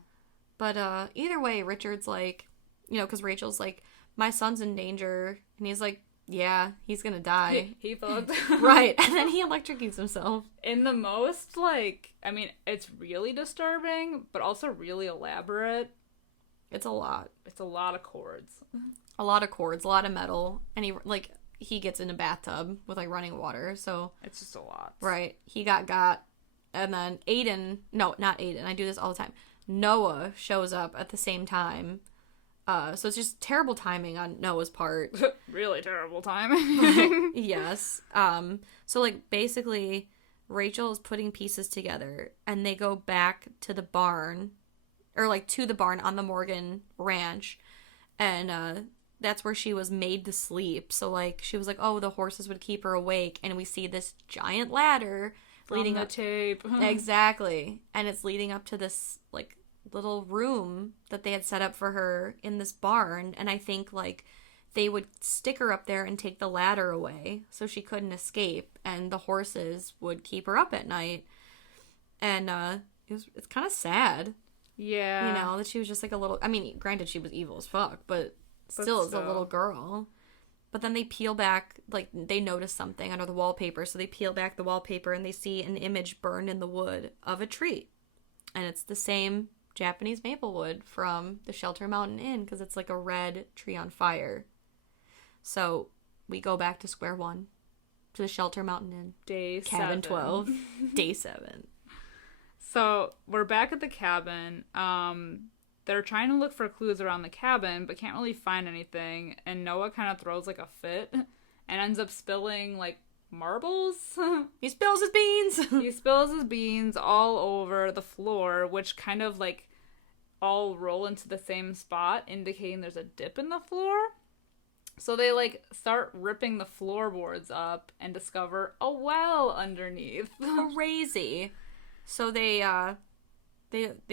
But either way, Richard's like, you know, because Rachel's like, my son's in danger. And he's like, yeah, he's going to die. He fucked. Right. And then he electrocutes himself. In the most, like, I mean, it's really disturbing, but also really elaborate. It's a lot. It's a lot of cords. A lot of cords, a lot of metal. And he gets in a bathtub with, like, running water. So it's just a lot. Right. He got. And then not Aiden. I do this all the time. Noah shows up at the same time. So it's just terrible timing on Noah's part. Really terrible timing. Yes. So, like, basically, Rachel is putting pieces together, and they go back to the barn, or, like, to the barn on the Morgan ranch, and that's where she was made to sleep. So, like, she was like, oh, the horses would keep her awake, and we see this giant ladder leading up tape. Exactly. And it's leading up to this, like, little room that they had set up for her in this barn. And I think, like, they would stick her up there and take the ladder away so she couldn't escape, and the horses would keep her up at night. And it's kind of sad. Yeah. You know, that she was just like a little, I mean, granted she was evil as fuck, but still as a little girl. But then they peel back, like, they notice something under the wallpaper, so they peel back the wallpaper and they see an image burned in the wood of a tree. And it's the same Japanese maple wood from the Shelter Mountain Inn, because it's like a red tree on fire. So we go back to square one, to the Shelter Mountain Inn. Day Cabin 7. 12. Day 7. So we're back at the cabin. They're trying to look for clues around the cabin, but can't really find anything. And Noah kind of throws, like, a fit and ends up spilling, like, marbles. He spills his beans. He spills his beans all over the floor, which kind of, like, all roll into the same spot, indicating there's a dip in the floor. So they, like, start ripping the floorboards up and discover a well underneath. Crazy. So they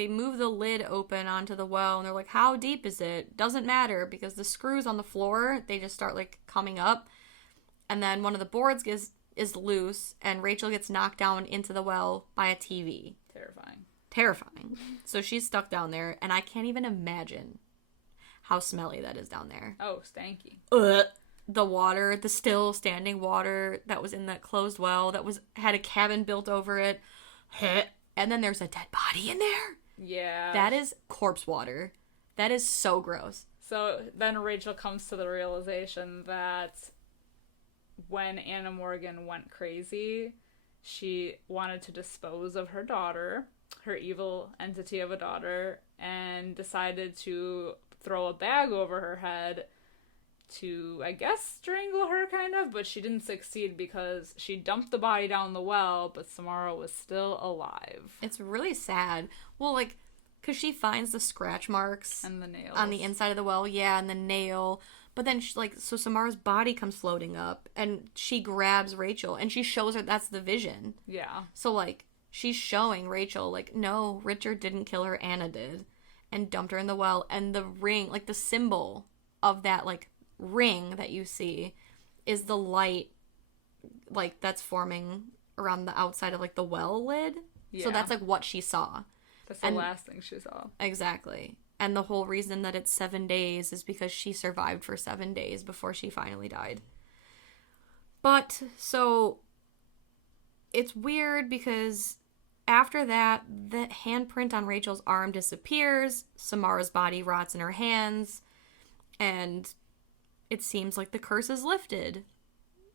move the lid open onto the well, and they're like, how deep is it? Doesn't matter, because the screws on the floor, they just start, like, coming up. And then one of the boards is loose, and Rachel gets knocked down into the well by a TV. Terrifying. So she's stuck down there, and I can't even imagine how smelly that is down there. Oh, stanky. The water, the still standing water that was in that closed well, had a cabin built over it. And then there's a dead body in there. Yeah. That is corpse water. That is so gross. So then Rachel comes to the realization that when Anna Morgan went crazy, she wanted to dispose of her daughter, her evil entity of a daughter, and decided to throw a bag over her head to, I guess, strangle her, kind of, but she didn't succeed because she dumped the body down the well, but Samara was still alive. It's really sad. Well, like, because she finds the scratch marks and the nails on the inside of the well, yeah, and the nail. But then, so Samara's body comes floating up, and she grabs Rachel, and she shows her that's the vision. Yeah. So, like, she's showing Rachel, like, no, Richard didn't kill her, Anna did, and dumped her in the well, and the ring, like, the symbol of that, like, ring that you see is the light, like, that's forming around the outside of, like, the well lid. Yeah. So that's, like, what she saw. That's the last thing she saw. Exactly. And the whole reason that it's 7 days is because she survived for 7 days before she finally died. But, so, it's weird because after that, the handprint on Rachel's arm disappears, Samara's body rots in her hands, And it seems like the curse is lifted.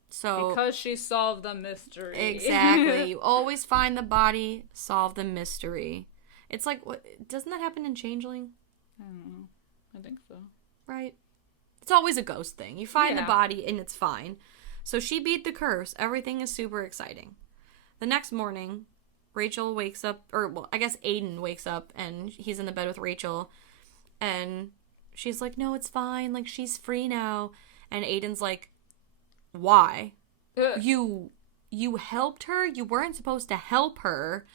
So because she solved the mystery. Exactly. You always find the body, solve the mystery. It's like, what, doesn't that happen in Changeling? I don't know. I think so. Right? It's always a ghost thing. You find the body and it's fine. So she beat the curse. Everything is super exciting. The next morning, Rachel wakes up, or well, I guess Aiden wakes up and he's in the bed with Rachel. And she's like, no, it's fine. Like, she's free now. And Aiden's like, why? You helped her? You weren't supposed to help her.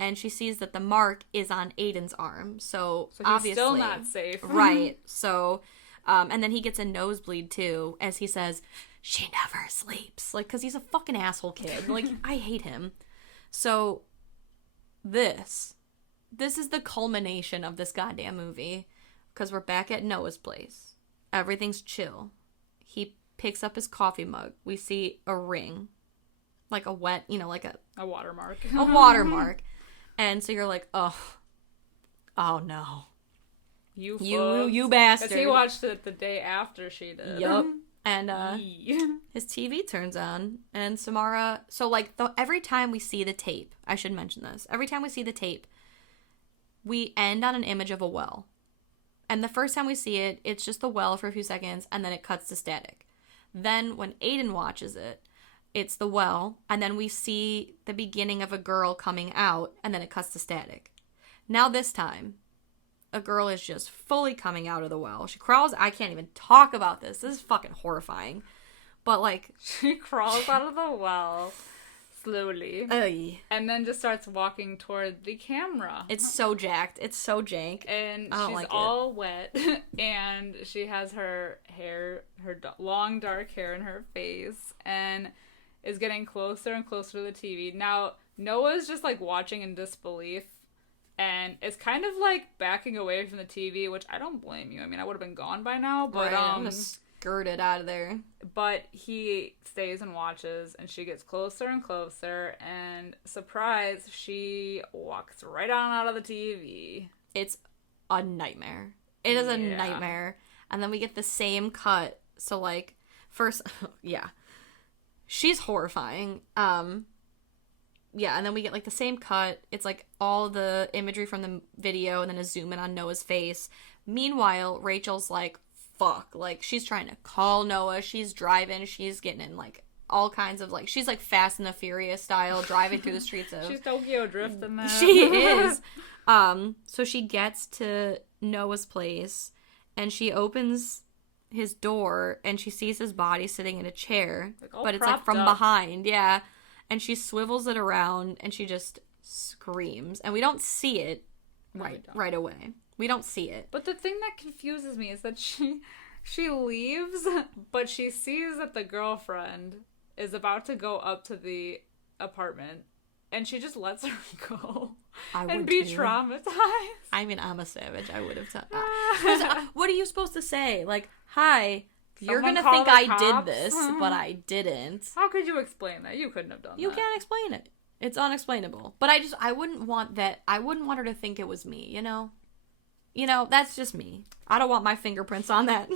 And she sees that the mark is on Aiden's arm. So he's obviously still not safe. Right. So, and then he gets a nosebleed too, as he says, she never sleeps. Like, because he's a fucking asshole kid. Like, I hate him. So, this is the culmination of this goddamn movie. Because we're back at Noah's place. Everything's chill. He picks up his coffee mug. We see a ring. Like a wet, like a watermark. A watermark. And so you're like, oh no. You bastard. Because he watched it the day after she did. Yup. And his TV turns on, and Samara. So like every time we see the tape, I should mention this. Every time we see the tape, we end on an image of a well. And the first time we see it, it's just the well for a few seconds, and then it cuts to static. Then when Aiden watches it, it's the well, and then we see the beginning of a girl coming out, and then it cuts to static. Now this time, a girl is just fully coming out of the well. She crawls. I can't even talk about this. This is fucking horrifying. But like, she crawls out of the well slowly, and then just starts walking toward the camera. It's so jacked. It's so jank. And she's all wet, and she has her hair, her long dark hair in her face, and is getting closer and closer to the TV. Now, Noah's just like watching in disbelief, and it's kind of like backing away from the TV, which I don't blame you. I mean, I would have been gone by now, but I'm gonna skirt it out of there. But he stays and watches, and she gets closer and closer, and surprise, she walks right on out of the TV. It's a nightmare. It is a nightmare. And then we get the same cut. So like, first, she's horrifying. And then we get like the same cut. It's like all the imagery from the video and then a zoom in on Noah's face. Meanwhile, Rachel's like, fuck. Like, she's trying to call Noah. She's driving. She's getting in like all kinds of like, she's like Fast and the Furious style driving through the streets of. She's Tokyo drifting that. She is. So she gets to Noah's place and she opens his door and she sees his body sitting in a chair, like but it's like from behind. Yeah. And she swivels it around and she just screams, and we don't see it right away. We don't see it. But the thing that confuses me is that she leaves, but she sees that the girlfriend is about to go up to the apartment, and she just lets her go and be traumatized. I mean, I'm a savage. I would have. What are you supposed to say? Like, hi, you're going to think I did this, but I didn't. How could you explain that? You couldn't have done that. You can't explain it. It's unexplainable. But I wouldn't want that. I wouldn't want her to think it was me, you know? That's just me. I don't want my fingerprints on that.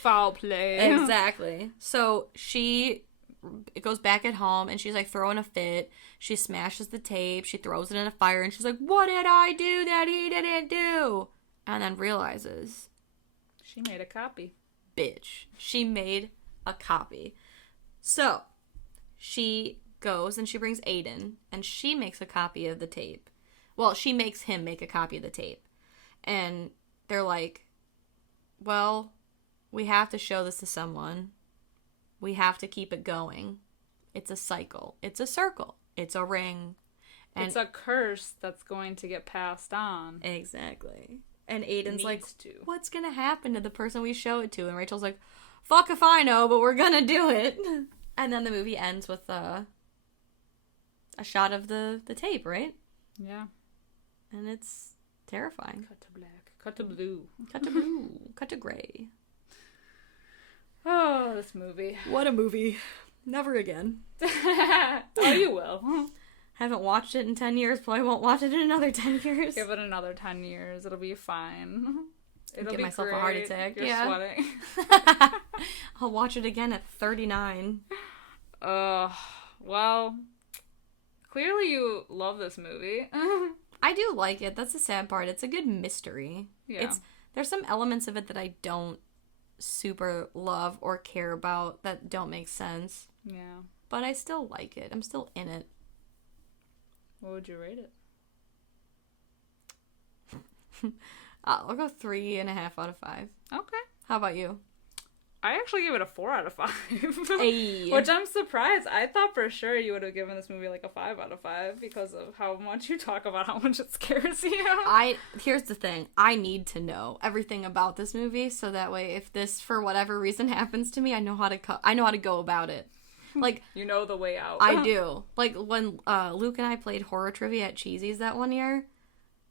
Foul play. Exactly. So it goes back at home, and she's like throwing a fit. She smashes the tape. She throws it in a fire, and she's like, what did I do that he didn't do? And then realizes she made a copy. Bitch. She made a copy. So she goes and she brings Aiden, and she makes a copy of the tape. Well, she makes him make a copy of the tape. And they're like, well, we have to show this to someone. We have to keep it going. It's a cycle. It's a circle. It's a ring. And it's a curse that's going to get passed on. Exactly. And Aiden's like, what's going to happen to the person we show it to? And Rachel's like, fuck if I know, but we're going to do it. And then the movie ends with a shot of the tape, right? Yeah. And it's terrifying. Cut to black. Cut to blue. Cut to blue. Cut to gray. Oh, this movie. What a movie. Never again. Oh, you will. Haven't watched it in 10 years. Probably won't watch it in another 10 years. Give it another 10 years. It'll be fine. It'll Give be myself great. a heart attack. You're yeah. sweating. I'll watch it again at 39. Well, clearly you love this movie. I do like it. That's the sad part. It's a good mystery. Yeah. There's some elements of it that I don't super love or care about that don't make sense. Yeah. But I still like it. I'm still in it. What would you rate it? I'll go 3.5 out of 5. Okay. How about you? I actually gave it a 4 out of 5. Hey. Which I'm surprised. I thought for sure you would have given this movie like a 5 out of 5 because of how much you talk about how much it scares you. Here's the thing. I need to know everything about this movie so that way if this for whatever reason happens to me, I know how to go about it. Like, you know the way out. I do. Like when Luke and I played horror trivia at Cheesy's that one year,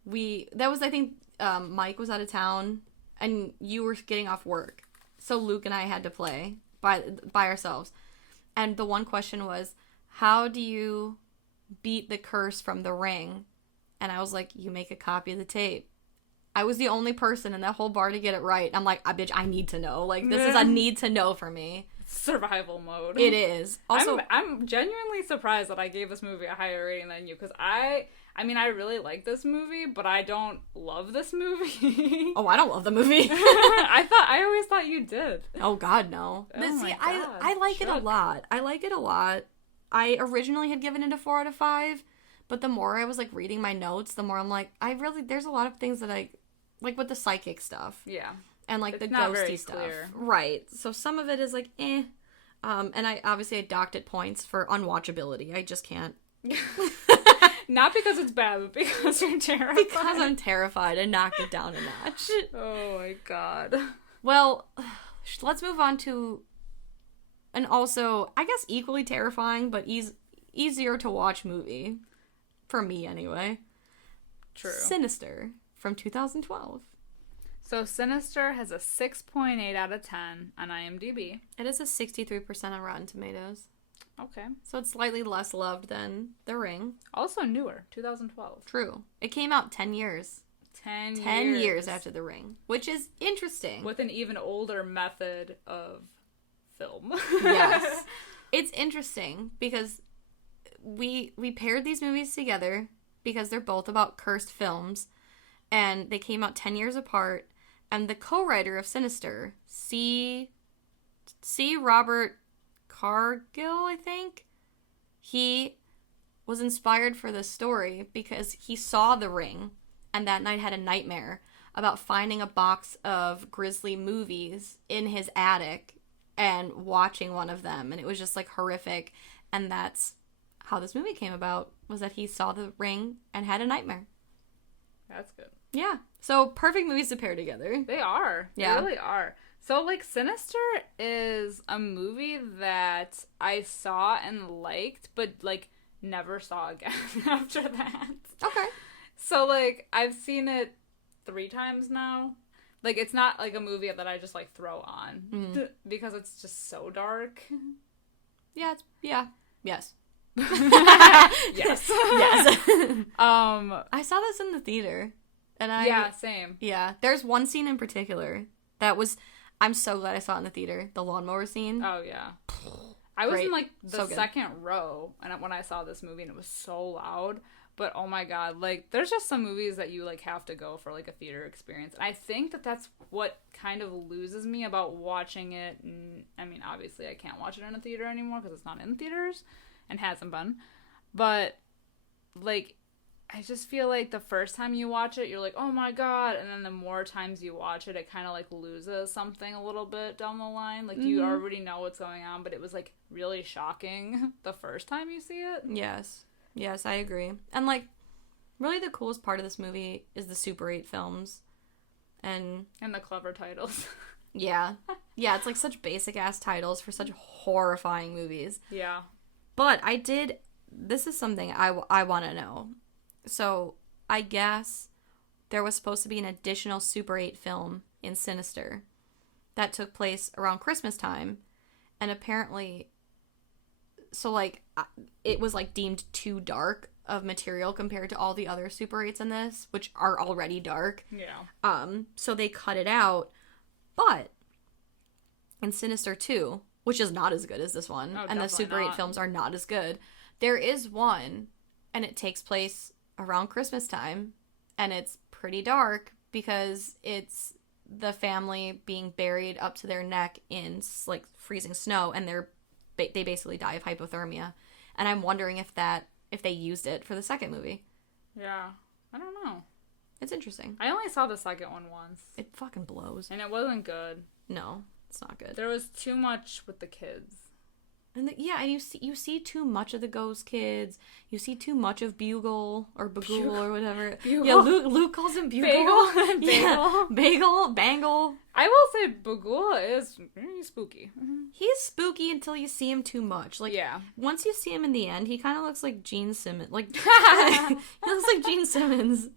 I think Mike was out of town and you were getting off work. So Luke and I had to play by ourselves. And the one question was, how do you beat the curse from The Ring? And I was like, you make a copy of the tape. I was the only person in that whole bar to get it right. I'm like, bitch, I need to know. Like, this is a need to know for me. Survival mode. It is. Also, I'm genuinely surprised that I gave this movie a higher rating than you because I really like this movie, but I don't love this movie. Oh, I don't love the movie. I always thought you did. Oh God, no. Oh my God. I like it a lot. I like it a lot. I originally had given it a 4 out of 5, but the more I was like reading my notes, the more I'm like, there's a lot of things that I like with the psychic stuff. Yeah. And like it's the not ghosty very stuff. Clear. Right. So some of it is like, eh. And I obviously docked at points for unwatchability. I just can't. Not because it's bad, but because you're terrified. Because I'm terrified. I knocked it down a notch. Oh my God. Well, let's move on to an also, I guess, equally terrifying, but easier to watch movie. For me, anyway. True. Sinister from 2012. So Sinister has a 6.8 out of 10 on IMDb. It is a 63% on Rotten Tomatoes. Okay. So it's slightly less loved than The Ring. Also newer, 2012. True. It came out 10 years. 10 years after The Ring, which is interesting. With an even older method of film. Yes. It's interesting because we paired these movies together because they're both about cursed films, and they came out 10 years apart, and the co-writer of Sinister, C. Robert Cargill, I think, he was inspired for this story because he saw The Ring and that night had a nightmare about finding a box of grisly movies in his attic and watching one of them, and it was just like horrific. And that's how this movie came about, was that he saw The Ring and had a nightmare. That's good. Yeah. So perfect movies to pair together. They are. Yeah. They really are. So, like, Sinister is a movie that I saw and liked, but, like, never saw again after that. Okay. So, like, I've seen it 3 times now. Like, it's not, like, a movie that I just, like, throw on. Because it's just so dark. Yeah. Yes. Yes. Yes. I saw this in the theater. And Yeah, same. Yeah. There's one scene in particular that was... I'm so glad I saw it in the theater. The Lawnmower Scene. Oh, yeah. I was in, like, the So good. second row when I saw this movie, and it was so loud. But, oh my God, like, there's just some movies that you, like, have to go for, like, a theater experience. And I think that that's what kind of loses me about watching it. And, I mean, obviously, I can't watch it in a theater anymore because it's not in theaters and hasn't been. But, like, I just feel like the first time you watch it, you're like, oh my God. And then the more times you watch it, it kind of like loses something a little bit down the line. Like you already know what's going on, but it was like really shocking the first time you see it. Yes. Yes, I agree. And like, really the coolest part of this movie is the Super 8 films. And the clever titles. Yeah. Yeah, it's like such basic ass titles for such horrifying movies. Yeah. But this is something I want to know. So, I guess there was supposed to be an additional Super 8 film in Sinister that took place around Christmas time. And apparently, so, like, it was, like, deemed too dark of material compared to all the other Super 8s in this, which are already dark. Yeah. So they cut it out. But in Sinister 2, which is not as good as this one, and the Super 8 films are not as good, there is one, and it takes place around Christmas time, and it's pretty dark because it's the family being buried up to their neck in like freezing snow, and they basically die of hypothermia. And I'm wondering if they used it for the second movie. Yeah. I don't know. It's interesting. I only saw the second one once. It fucking blows. And it wasn't good. No, it's not good. There was too much with the kids. And and you see too much of the ghost kids. You see too much of Bughuul or Bughuul or whatever. Bughuul. Yeah, Luke calls him Bughuul. Bagel. Yeah, Bagel, Bangle. I will say Bughuul is spooky. He's spooky until you see him too much. Like, yeah. Once you see him in the end, he kind of looks like Gene Simmons. Like, he looks like Gene Simmons.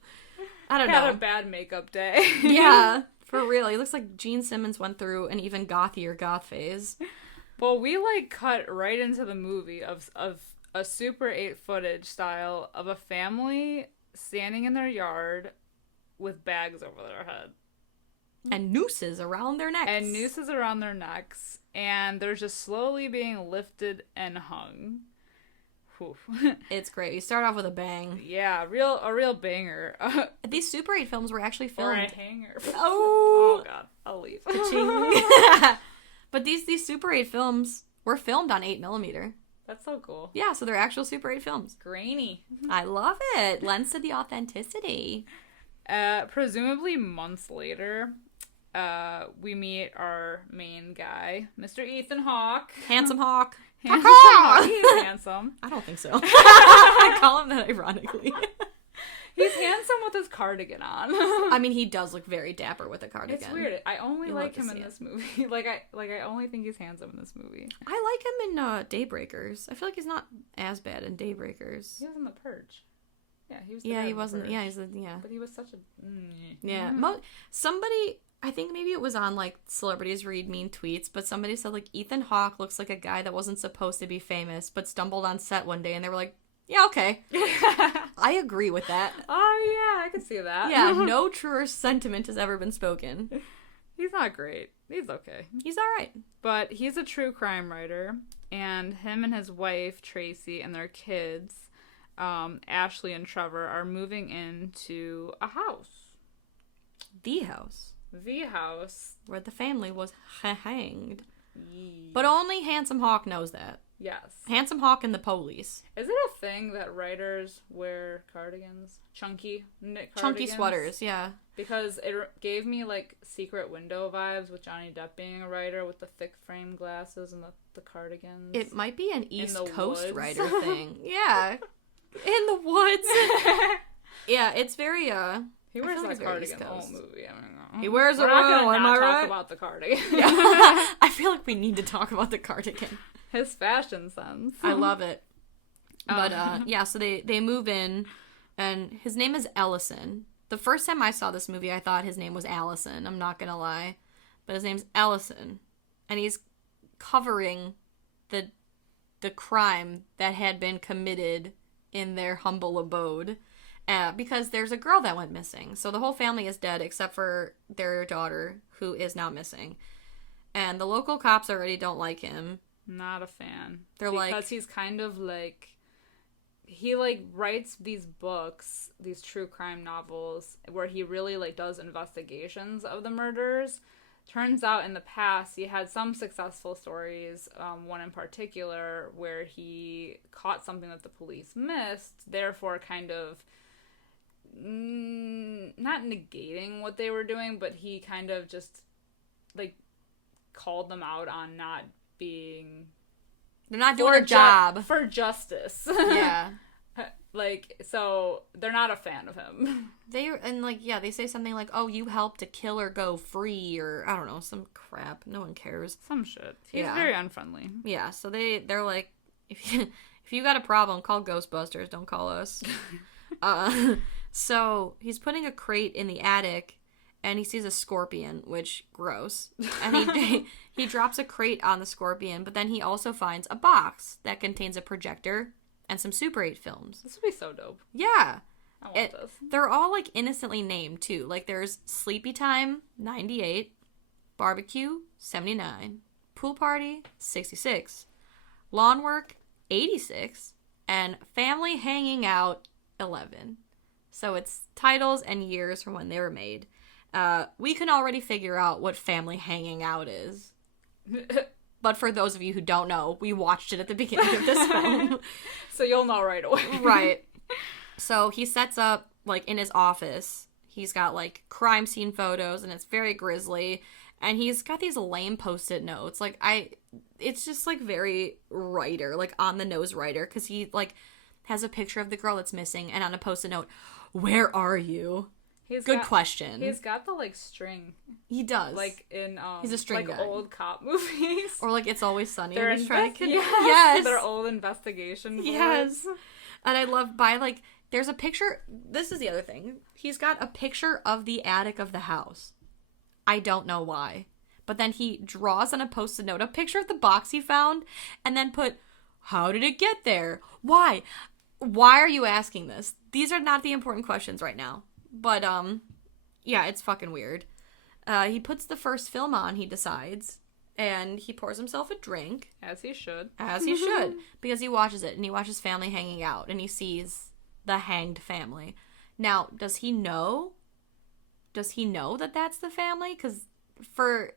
I don't know. Had a bad makeup day. Yeah, for real. He looks like Gene Simmons went through an even gothier goth phase. Well, we, like, cut right into the movie of a Super 8 footage style of a family standing in their yard with bags over their head. And nooses around their necks. And they're just slowly being lifted and hung. Whew. It's great. You start off with a bang. Yeah, a real banger. These Super 8 films were actually filmed. Or a hanger. Oh God, I'll leave. But these Super 8 films were filmed on 8mm. That's so cool. Yeah, so they're actual Super 8 films. Grainy. I love it. Lends to the authenticity. Presumably months later, we meet our main guy, Mr. Ethan Hawke. Handsome Hawk. Handsome Hawke. He's handsome. I don't think so. I call him that ironically. He's handsome with his cardigan on. I mean, he does look very dapper with a cardigan. It's weird. I only like him in this movie. I only think he's handsome in this movie. I like him in Daybreakers. I feel like he's not as bad in Daybreakers. He was in The Purge. Yeah, he was. Yeah, he wasn't. Yeah, yeah. But he was such a. Yeah, somebody. I think maybe it was on like Celebrities Read Mean Tweets, but somebody said like Ethan Hawke looks like a guy that wasn't supposed to be famous, but stumbled on set one day, and they were like, "Yeah, okay." I agree with that. Oh yeah, I could see that. Yeah, no truer sentiment has ever been spoken. He's not great. He's okay. He's all right. But he's a true crime writer, and him and his wife Tracy and their kids, Ashley and Trevor, are moving into a house. The house. Where the family was hanged. But only Handsome Hawk knows that. Yes. Handsome Hawk and the police. Is it a thing that writers wear cardigans? Chunky knit cardigans? Chunky sweaters, yeah. Because it gave me, like, Secret Window vibes with Johnny Depp being a writer with the thick frame glasses and the cardigans. It might be an East Coast woods. writer thing. Yeah. In the woods. Yeah, it's very, He wears that cardigan the whole movie. I don't know. He wears a robe, am I right? Talk about the cardigan. Yeah. I feel like we need to talk about the cardigan. His fashion sense. I love it. But, yeah, so they move in, and his name is Ellison. The first time I saw this movie, I thought his name was Allison. I'm not gonna lie. But his name's Ellison. And he's covering the crime that had been committed in their humble abode. Because there's a girl that went missing. So the whole family is dead except for their daughter, who is now missing. And the local cops already don't like him. Not a fan. Because he's kind of like... He, like, writes these books, these true crime novels, where he really, like, does investigations of the murders. Turns out in the past he had some successful stories, one in particular, where he caught something that the police missed, therefore kind of... not negating what they were doing, but he kind of just, like, called them out on not being... They're not doing a job. For justice. Yeah. Like, so, they're not a fan of him. They say something like, oh, you helped a killer go free, or, I don't know, some crap. No one cares. Some shit. He's very unfriendly. Yeah, so they're like, if you got a problem, call Ghostbusters, don't call us. So he's putting a crate in the attic, and he sees a scorpion, which, gross. And he drops a crate on the scorpion, but then he also finds a box that contains a projector and some Super 8 films. This would be so dope. Yeah. I want this. They're all, like, innocently named, too. Like, there's Sleepy Time, 98, Barbecue, 79, Pool Party, 66, Lawn Work, 86, and Family Hanging Out, 11. So it's titles and years from when they were made. We can already figure out what Family Hanging Out is. But for those of you who don't know, we watched it at the beginning of this film. So you'll know right away. Right. So he sets up, like, in his office. He's got, like, crime scene photos, and it's very grisly. And he's got these lame Post-it notes. Like, it's just, like, very writer, like, on-the-nose writer. Because he, like, has a picture of the girl that's missing, and on a Post-it note, where are you? Good question. He's got the, like, string. He does. Like, in, he's a string like, guy. old cop movies. Or, like, It's Always Sunny. They're yes. Their old investigation boards. Yes. And I love, like, there's a picture. This is the other thing. He's got a picture of the attic of the house. I don't know why. But then he draws on a Post-it note a picture of the box he found and then put, how did it get there? Why? Why are you asking this? These are not the important questions right now. But, yeah, it's fucking weird. He puts the first film on, he decides, and he pours himself a drink. As he should. As he should. Because he watches it, and he watches Family Hanging Out, and he sees the hanged family. Now, does he know? Does he know that that's the family? Because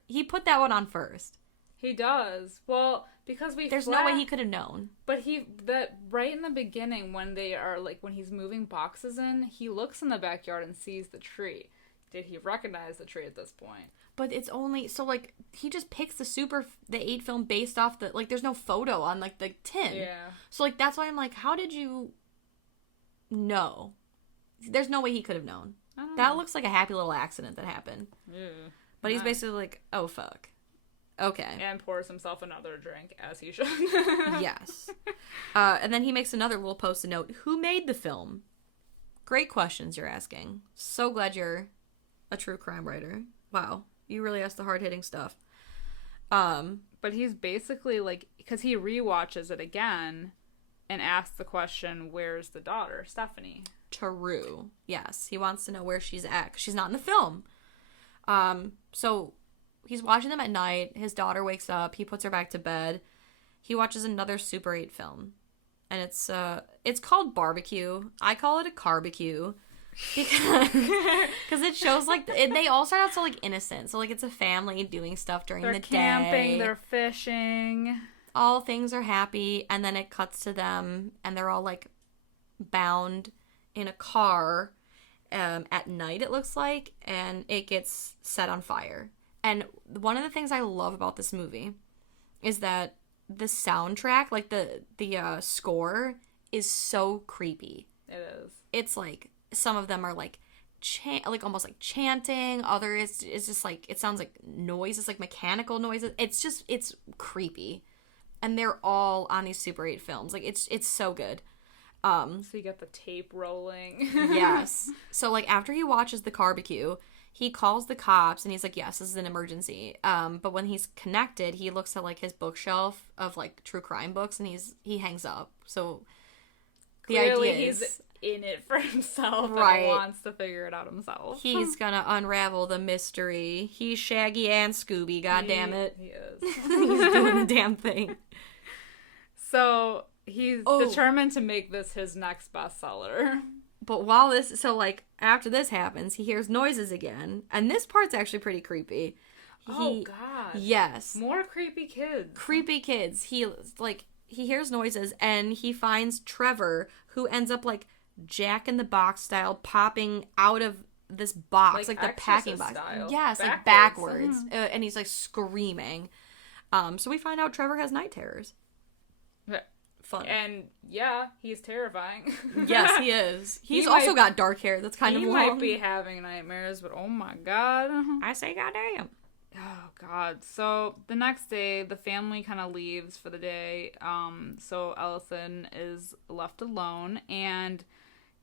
he put that one on first. He does. Well, because there's no way he could have known. But that right in the beginning when they are, like, when he's moving boxes in, he looks in the backyard and sees the tree. Did he recognize the tree at this point? But it's only, so, like, he just picks the 8 film based off like, there's no photo on, like, the tin. Yeah. So, like, that's why I'm like, how did you know? There's no way he could have known. That looks like a happy little accident that happened. Yeah. But he's basically like, oh, fuck. Okay. And pours himself another drink, as he should. Yes. And then he makes another little Post-it note. Who made the film? Great questions you're asking. So glad you're a true crime writer. Wow. You really asked the hard-hitting stuff. But he's basically, like, because he rewatches it again and asks the question, where's the daughter, Stephanie? True. Yes. He wants to know where she's at, 'cause she's not in the film. So he's watching them at night. His daughter wakes up. He puts her back to bed. He watches another Super 8 film. And it's called Barbecue. I call it a carbecue. Because it shows, like, they all start out so, like, innocent. So, like, it's a family doing stuff during the day. They're camping. They're fishing. All things are happy. And then it cuts to them. And they're all, like, bound in a car at night, it looks like, and it gets set on fire. And one of the things I love about this movie is that the soundtrack, like the score, is so creepy. It is. It's like some of them are like almost like chanting. Others is just like, it sounds like noises, like mechanical noises. It's creepy, and they're all on these Super 8 films. Like it's so good. So you get the tape rolling. Yes. So, like, after he watches the barbecue, he calls the cops, and he's like, yes, this is an emergency. But when he's connected, he looks at, like, his bookshelf of, like, true crime books, and he hangs up. So, the Clearly idea is... he's in it for himself, right. And wants to figure it out himself. He's gonna unravel the mystery. He's Shaggy and Scooby, goddammit. He is. He's doing the damn thing. So... He's determined to make this his next bestseller. But after this happens, he hears noises again. And this part's actually pretty creepy. God. Yes. More creepy kids. Creepy kids. He hears noises, and he finds Trevor, who ends up, like, Jack in the Box style, popping out of this box. Like the packing box. Style. Yes, like backwards. And he's, like, screaming. So we find out Trevor has night terrors. Fun. And yeah, he's terrifying. Yes, he is. He's also got dark hair that's kind of long. He might be having nightmares, but oh my god. I say goddamn. Oh god. So the next day, the family kind of leaves for the day. So Ellison is left alone, and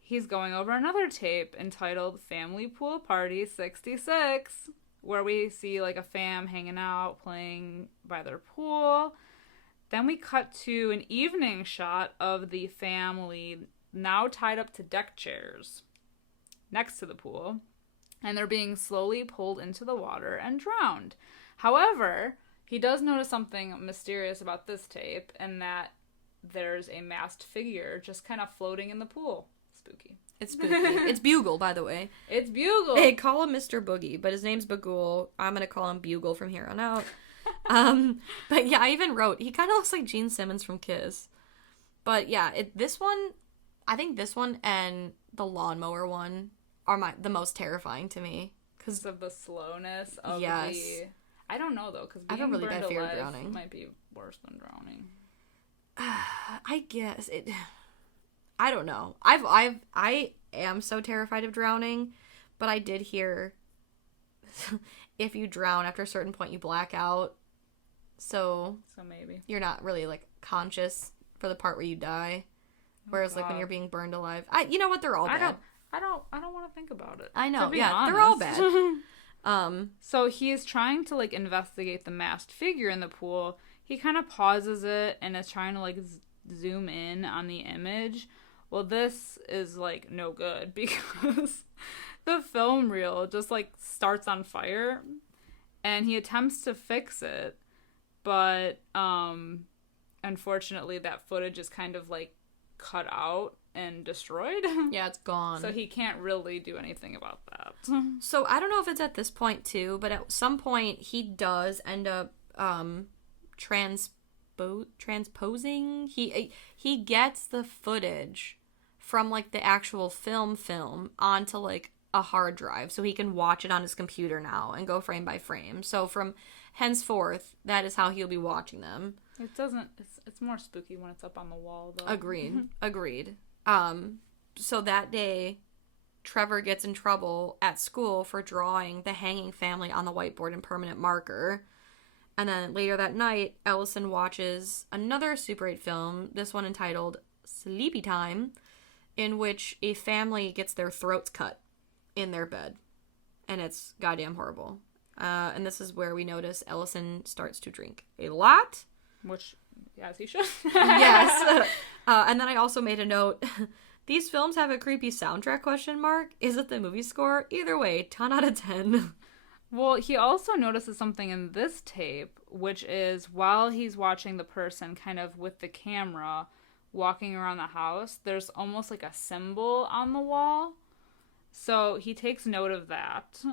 he's going over another tape entitled Family Pool Party 66, where we see, like, a fam hanging out, playing by their pool. Then we cut to an evening shot of the family now tied up to deck chairs next to the pool, and they're being slowly pulled into the water and drowned. However, he does notice something mysterious about this tape, and that there's a masked figure just kind of floating in the pool. Spooky. It's spooky. It's Bughuul, by the way. It's Bughuul. They call him Mr. Boogie, but his name's Bughuul. I'm going to call him Bughuul from here on out. But yeah, I even wrote, he kind of looks like Gene Simmons from Kiss. But yeah, I think this one and the lawnmower one are the most terrifying to me. Because of the slowness of yes. I don't know, though, because I have a really bad fear of alive drowning. Might be worse than drowning. I guess it. I don't know. I am so terrified of drowning, but I did hear if you drown after a certain point, you black out. So maybe you're not really like conscious for the part where you die. Whereas like when you're being burned alive, you know what? They're all bad. I don't want to think about it. I know. To be Yeah, honest. they're all bad. So he's trying to like investigate the masked figure in the pool. He kind of pauses it and is trying to like zoom in on the image. Well, this is like no good because the film reel just like starts on fire, and he attempts to fix it, but unfortunately that footage is kind of like cut out and destroyed. Yeah, it's gone. So he can't really do anything about that. So I don't know if it's at this point too, but at some point he does end up transposing. He gets the footage from like the actual film onto like a hard drive, so he can watch it on his computer now and go frame by frame. So from henceforth, that is how he'll be watching them. It doesn't. It's more spooky when it's up on the wall, though. Agreed. So that day, Trevor gets in trouble at school for drawing the hanging family on the whiteboard in permanent marker. And then later that night, Ellison watches another Super 8 film, this one entitled Sleepy Time, in which a family gets their throats cut in their bed. And it's goddamn horrible. And this is where we notice Ellison starts to drink a lot. Which, yes, he should. Yes. And then I also made a note. These films have a creepy soundtrack, ? Is it the movie score? Either way, 10 out of 10. Well, he also notices something in this tape, which is while he's watching the person kind of with the camera walking around the house, there's almost like a symbol on the wall. So he takes note of that.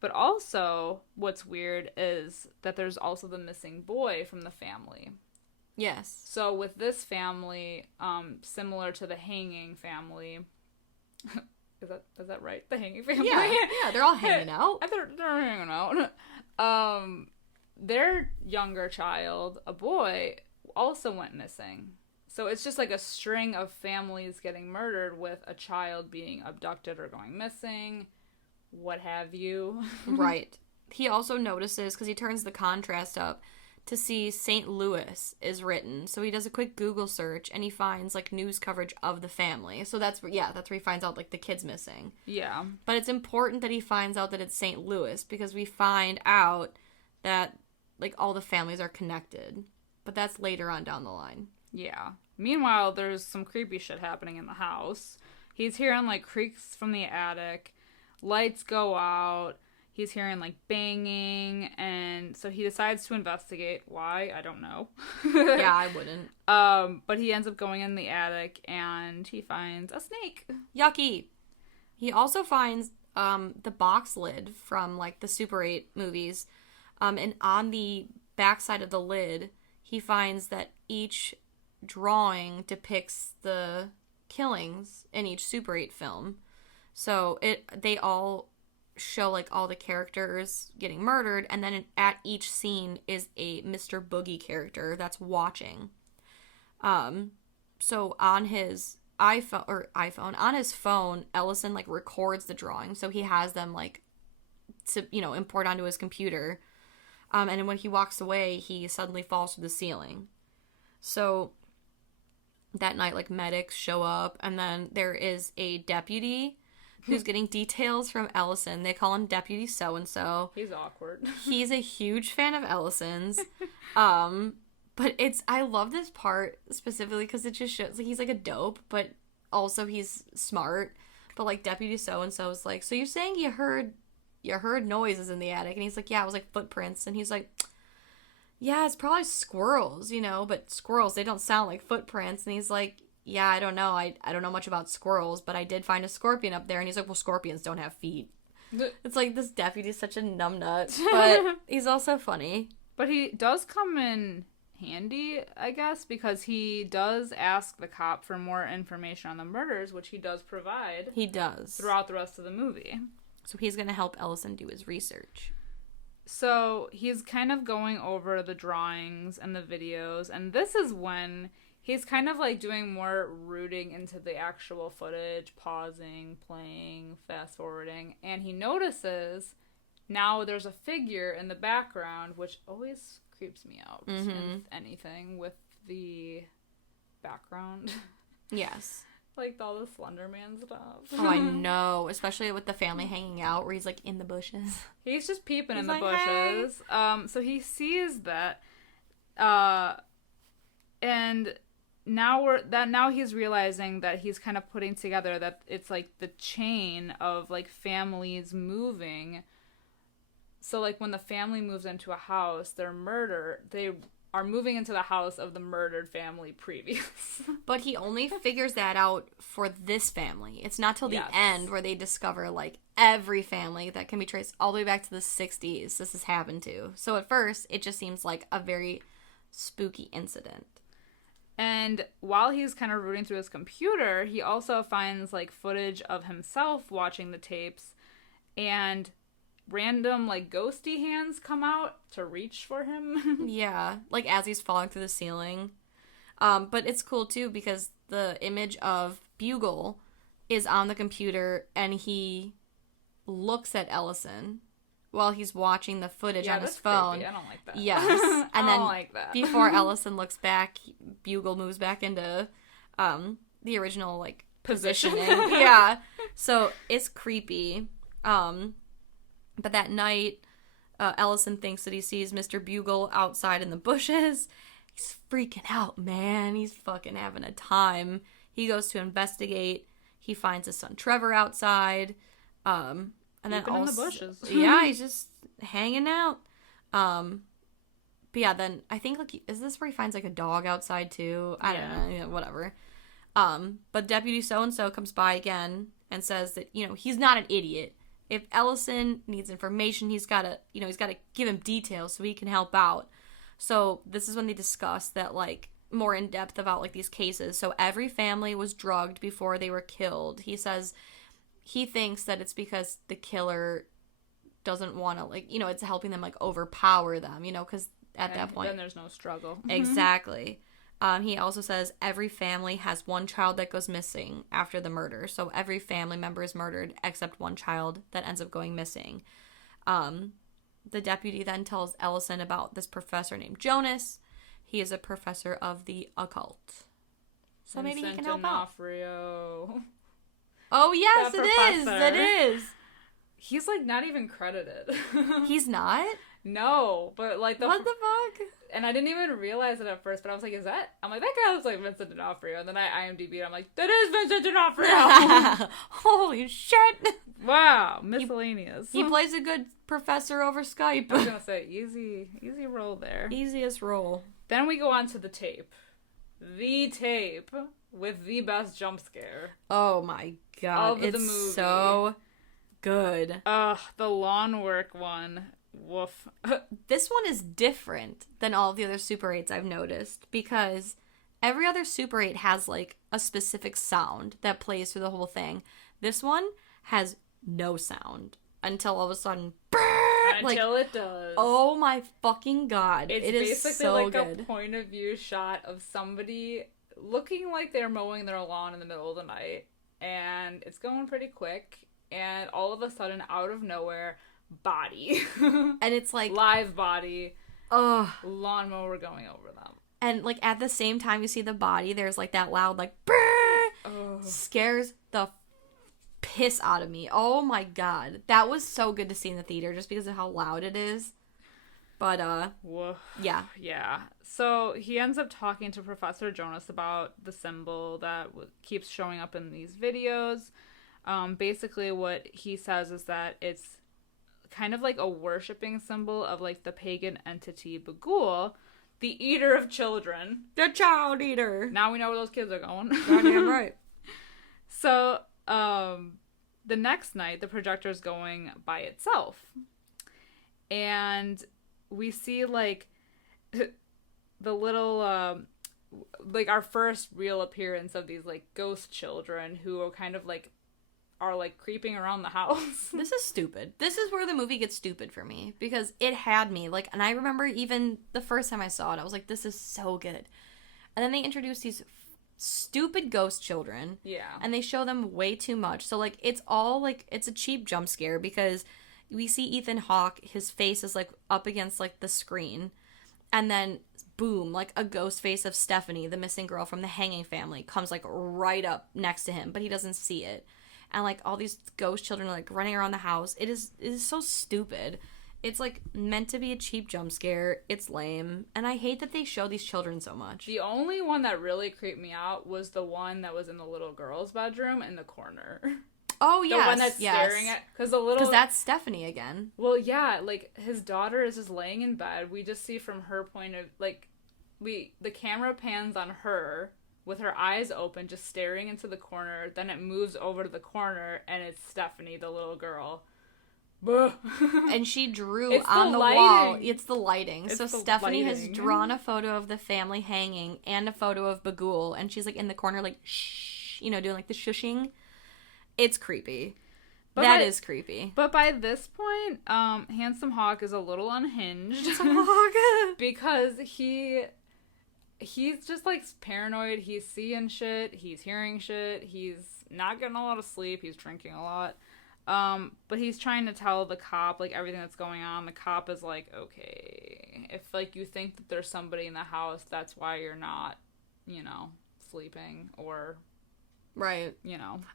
But also, what's weird is that there's also the missing boy from the family. Yes. So with this family, similar to the hanging family, is that right? The hanging family? Yeah, they're all hanging out. They're hanging out. Their younger child, a boy, also went missing. So it's just like a string of families getting murdered with a child being abducted or going missing, what have you. Right. He also notices, because he turns the contrast up, to see St. Louis is written. So he does a quick Google search, and he finds, like, news coverage of the family. So that's where he finds out, like, the kid's missing. Yeah. But it's important that he finds out that it's St. Louis, because we find out that, like, all the families are connected. But that's later on down the line. Yeah. Meanwhile, there's some creepy shit happening in the house. He's hearing, like, creaks from the attic. Lights go out. He's hearing, like, banging. And so he decides to investigate. Why? I don't know. Yeah, I wouldn't. But he ends up going in the attic, and he finds a snake. Yucky. He also finds the box lid from, like, the Super 8 movies. And on the backside of the lid, he finds that each drawing depicts the killings in each Super 8 film. So they all show, like, all the characters getting murdered, and then at each scene is a Mr. Boogie character that's watching. So on his on his phone, Ellison, like, records the drawing, so he has them, like, to, you know, import onto his computer. And then when he walks away, he suddenly falls through the ceiling. So that night, like, medics show up, and then there is a deputy who's getting details from Ellison. They call him Deputy So-and-so. He's awkward. He's a huge fan of Ellison's. But I love this part specifically because it just shows, like, he's, like, a dope, but also he's smart. But, like, Deputy so-and-so is like, so you're saying you heard noises in the attic? And he's like, yeah, it was, like, footprints. And he's like, yeah, it's probably squirrels, but squirrels, they don't sound like footprints. And he's like, yeah, I don't know. I don't know much about squirrels, but I did find a scorpion up there. And he's like, well, scorpions don't have feet. It's like, this deputy's such a numbnut, but he's also funny. But he does come in handy, I guess, because he does ask the cop for more information on the murders, which he does provide. He does. Throughout the rest of the movie. So he's going to help Ellison do his research. So he's kind of going over the drawings and the videos, and this is when he's kind of like doing more rooting into the actual footage, pausing, playing, fast forwarding, and he notices now there's a figure in the background, which always creeps me out in anything with the background. Yes. Like all the Slender Man stuff. Oh, I know. Especially with the family hanging out where he's like in the bushes. He's just peeping in the like, bushes. Hey. So he sees that. And now he's realizing that he's kind of putting together that it's like the chain of like families moving. So like when the family moves into a house, they are moving into the house of the murdered family previous. But he only figures that out for this family. It's not till the end where they discover like every family that can be traced all the way back to the 60s this has happened to. So at first, it just seems like a very spooky incident. And while he's kind of rooting through his computer, he also finds like footage of himself watching the tapes, and random like ghosty hands come out to reach for him. Yeah, like as he's falling through the ceiling. But it's cool too because the image of Bughuul is on the computer and he looks at Ellison while he's watching the footage on his phone. Creepy. I don't like that. Yes. And then like that. Before Ellison looks back, Bughuul moves back into the original like positioning. Yeah. So it's creepy. But that night, Ellison thinks that he sees Mr. Bughuul outside in the bushes. He's freaking out, man. He's fucking having a time. He goes to investigate. He finds his son Trevor outside. And then also, in the bushes. Yeah, he's just hanging out. But yeah, then I think like is this where he finds like a dog outside too? I don't know, yeah, whatever. But Deputy so-and-so comes by again and says that, he's not an idiot. If Ellison needs information, he's got to give him details so he can help out. So this is when they discuss that, like, more in depth about, like, these cases. So every family was drugged before they were killed. He says he thinks that it's because the killer doesn't want to, like, it's helping them, like, overpower them, because at that point. Then there's no struggle. Exactly. He also says every family has one child that goes missing after the murder. So every family member is murdered except one child that ends up going missing. The deputy then tells Ellison about this professor named Jonas. He is a professor of the occult. So maybe he can help out. Oh, yes, it is. He's, like, not even credited. He's not? No, but, like, what the fuck? And I didn't even realize it at first, but I was like, that guy looks like Vincent D'Onofrio. And then I IMDb'd, I'm like, that is Vincent D'Onofrio! Holy shit! Wow, miscellaneous. He plays a good professor over Skype. I was gonna say, easy roll there. Easiest roll. Then we go on to the tape. The tape with the best jump scare. Oh my god, it's the movie. So good. The lawn work one. Woof. This one is different than all of the other Super 8s I've noticed because every other Super 8 has like a specific sound that plays through the whole thing. This one has no sound until all of a sudden until it does. Oh my fucking god. It's it is basically so like good. A point of view shot of somebody looking like they're mowing their lawn in the middle of the night, and it's going pretty quick, and all of a sudden out of nowhere, body. And it's like live body. Lawnmower going over them. And like at the same time you see the body, there's like that loud like scares the piss out of me. Oh my god. That was so good to see in the theater just because of how loud it is. But, Woof. yeah. Yeah. So he ends up talking to Professor Jonas about the symbol that keeps showing up in these videos. Basically what he says is that it's kind of like a worshipping symbol of like the pagan entity Bughuul, the eater of children. The child eater. Now we know where those kids are going. Goddamn right. So, the next night, the projector is going by itself. And we see, like, the little, like, our first real appearance of these, like, ghost children who are kind of, like, are, like, creeping around the house. This is stupid. This is where the movie gets stupid for me. Because it had me. Like, and I remember even the first time I saw it, I was like, this is so good. And then they introduced these stupid ghost children. Yeah. And they show them way too much. So, like, it's all, like, it's a cheap jump scare because we see Ethan Hawke, his face is, like, up against, like, the screen. And then, boom, like, a ghost face of Stephanie, the missing girl from the Hanging Family, comes, like, right up next to him, but he doesn't see it. And, like, all these ghost children are, like, running around the house. It is so stupid. It's, like, meant to be a cheap jump scare. It's lame. And I hate that they show these children so much. The only one that really creeped me out was the one that was in the little girl's bedroom in the corner. Oh, yes. The one that's staring at... Because that's Stephanie again. Well, yeah, like, his daughter is just laying in bed. We just see from her point of... Like, the camera pans on her with her eyes open, just staring into the corner. Then it moves over to the corner, and it's Stephanie, the little girl. And she drew on the wall. It's the lighting. So Stephanie has drawn a photo of the family hanging and a photo of Bughuul, and she's like in the corner, like shh, doing like the shushing. It's creepy. That is creepy. But by this point, Handsome Hawk is a little unhinged. Handsome Hawk, because he's just like paranoid. He's seeing shit. He's hearing shit. He's not getting a lot of sleep. He's drinking a lot. But he's trying to tell the cop, like, everything that's going on. The cop is like, okay, if, like, you think that there's somebody in the house, that's why you're not, sleeping, or... Right.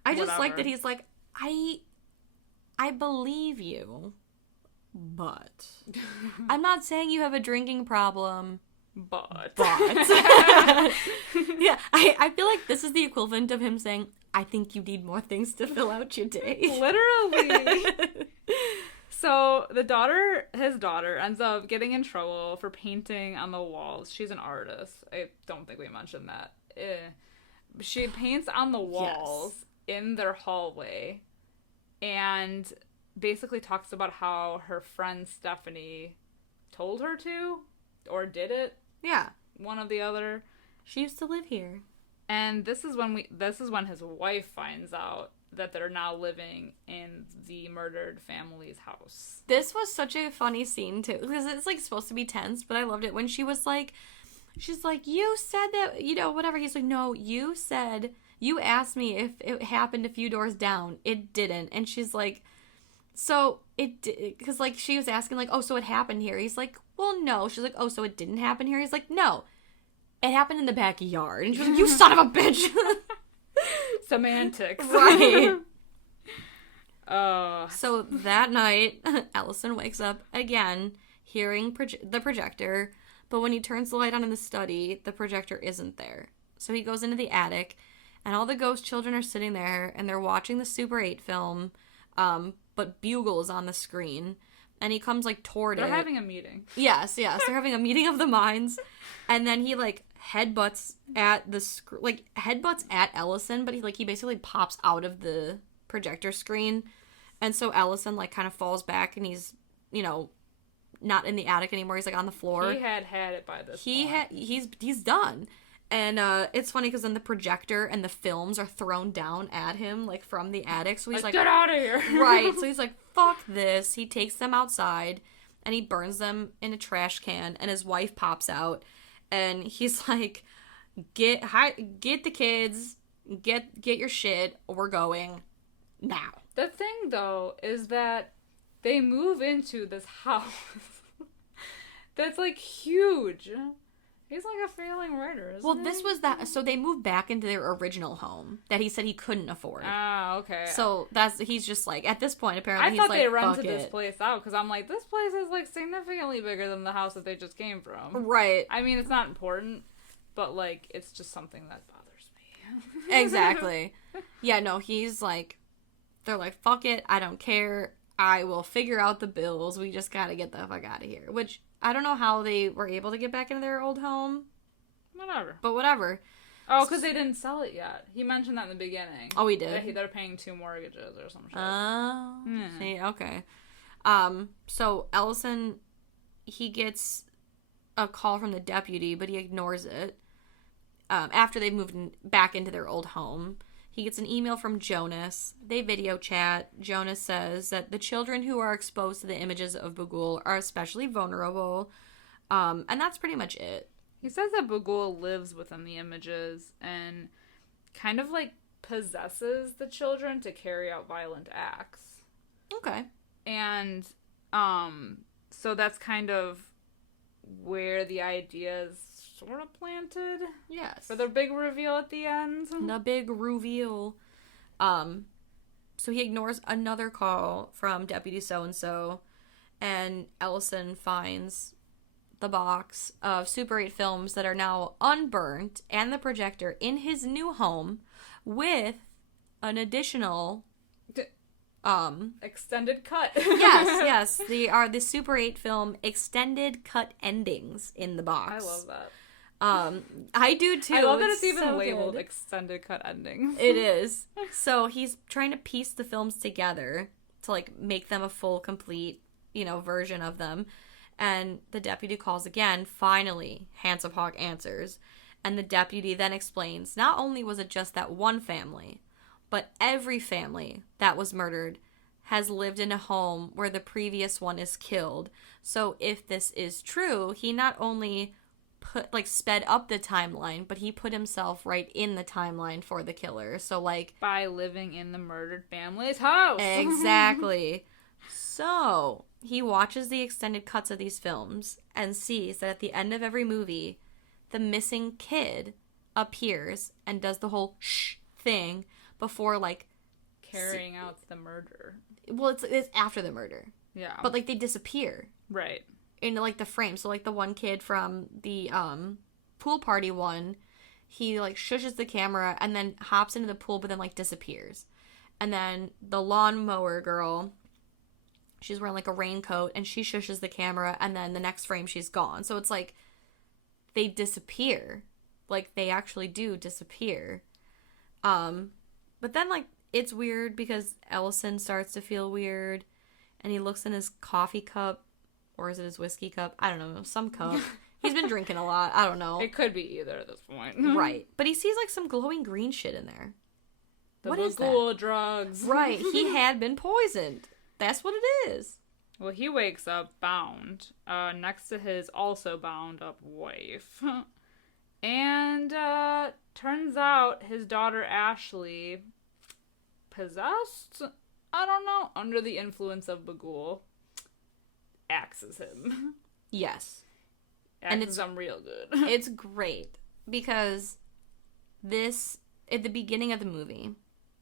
I just like that he's like, I believe you, but I'm not saying you have a drinking problem, but. Yeah, I feel like this is the equivalent of him saying, I think you need more things to fill out your day. Literally. So his daughter ends up getting in trouble for painting on the walls. She's an artist. I don't think we mentioned that. She paints on the walls in their hallway and basically talks about how her friend Stephanie told her to, or did it. Yeah. One or the other. She used to live here. And this is when his wife finds out that they're now living in the murdered family's house. This was such a funny scene too, because it's like supposed to be tense, but I loved it when she's like, you said that, whatever. He's like, no, you asked me if it happened a few doors down. It didn't. And she's like, so it did, because like she was asking like, oh, so it happened here. He's like, well, no. She's like, oh, so it didn't happen here. He's like, no. It happened in the backyard. And she was like, you son of a bitch. Semantics. Right. So that night, Allison wakes up again, hearing the projector. But when he turns the light on in the study, the projector isn't there. So he goes into the attic, and all the ghost children are sitting there, and they're watching the Super 8 film, but Bughuul is on the screen. And he comes, like, toward it. They're having a meeting. Yes. They're having a meeting of the minds. And then he, like, headbutts at Ellison, but he basically pops out of the projector screen. And so Ellison, like, kind of falls back, and he's, not in the attic anymore. He's, like, on the floor. He had it by this point. He's done. And it's funny because then the projector and the films are thrown down at him, like, from the attic. So he's like, get out of here. Right. So he's like, fuck this. He takes them outside and he burns them in a trash can. And his wife pops out and he's like, get the kids, get your shit. We're going now. The thing, though, is that they move into this house that's, like, huge. He's like a failing writer, isn't Well, he? this was that. So they moved back into their original home that he said he couldn't afford. Ah, okay. So he's just like, at this point, apparently, I he's thought like, they rented fuck this it. place out because I'm like, this place is like significantly bigger than the house that they just came from. Right. I mean, it's not important, but like, it's just something that bothers me. Exactly. Yeah, no, he's like, they're like, fuck it, I don't care. I will figure out the bills. We just gotta get the fuck out of here. Which, I don't know how they were able to get back into their old home. Whatever. But whatever. Oh, because they didn't sell it yet. He mentioned that in the beginning. Oh, he did? They're paying 2 mortgages or some shit. Oh. See, okay. So Ellison, he gets a call from the deputy, but he ignores it. After they moved back into their old home, he gets an email from Jonas. They video chat. Jonas says that the children who are exposed to the images of Bughuul are especially vulnerable. And that's pretty much it. He says that Bughuul lives within the images and kind of like possesses the children to carry out violent acts. Okay. And so that's kind of where the idea is sort of planted. Yes. For the big reveal at the end. The big reveal. So he ignores another call from Deputy So-and-so, and Ellison finds the box of Super 8 films that are now unburnt and the projector in his new home with an additional extended cut. yes, they are the Super 8 film extended cut endings in the box. I love that. I do too. I love that it's even so labeled good. extended cut endings. It is. So he's trying to piece the films together to like make them a full, complete, version of them. And the deputy calls again. Finally, Handsome Hawk answers. And the deputy then explains, not only was it just that one family, but every family that was murdered has lived in a home where the previous one is killed. So if this is true, he not only sped up the timeline, but he put himself right in the timeline for the killer. So by living in the murdered family's house. Exactly. So he watches the extended cuts of these films and sees that at the end of every movie, the missing kid appears and does the whole shh thing before carrying out the murder. Well, it's after the murder. Yeah. But they disappear. Right. In the frame. So the one kid from the pool party one, he shushes the camera and then hops into the pool but then disappears. And then the lawnmower girl, she's wearing a raincoat and she shushes the camera and then the next frame she's gone. So it's they disappear. They actually do disappear. But then it's weird because Ellison starts to feel weird and he looks in his coffee cup. Or is it his whiskey cup? I don't know. Some cup. He's been drinking a lot. I don't know. It could be either at this point. Right. But he sees some glowing green shit in there. What is that? Bughuul drugs. Right. He had been poisoned. That's what it is. Well, he wakes up bound next to his also bound up wife. And turns out his daughter Ashley, possessed? I don't know. Under the influence of Bughuul. Axes him. Yes. Axes him real good. It's great because this, at the beginning of the movie,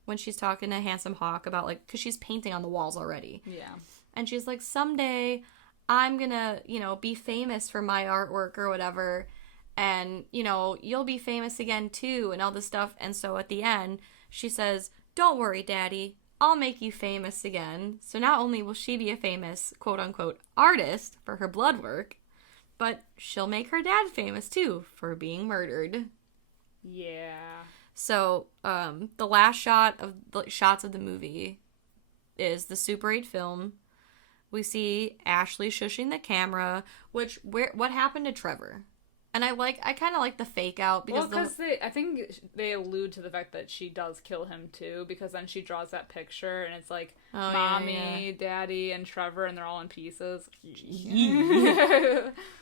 when she's talking to Handsome Hawk about because she's painting on the walls already. Yeah. And she's like, someday I'm gonna, be famous for my artwork or whatever. And, you'll be famous again too and all this stuff. And so at the end, she says, don't worry, Daddy. I'll make you famous again. So not only will she be a famous, quote-unquote, artist for her blood work, but she'll make her dad famous, too, for being murdered. Yeah. So, the last shots of the movie is the Super 8 film. We see Ashley shushing the camera, what happened to Trevor? And I kind of like the fake out because I think they allude to the fact that she does kill him too, because then she draws that picture and it's mommy, daddy, and Trevor, and they're all in pieces.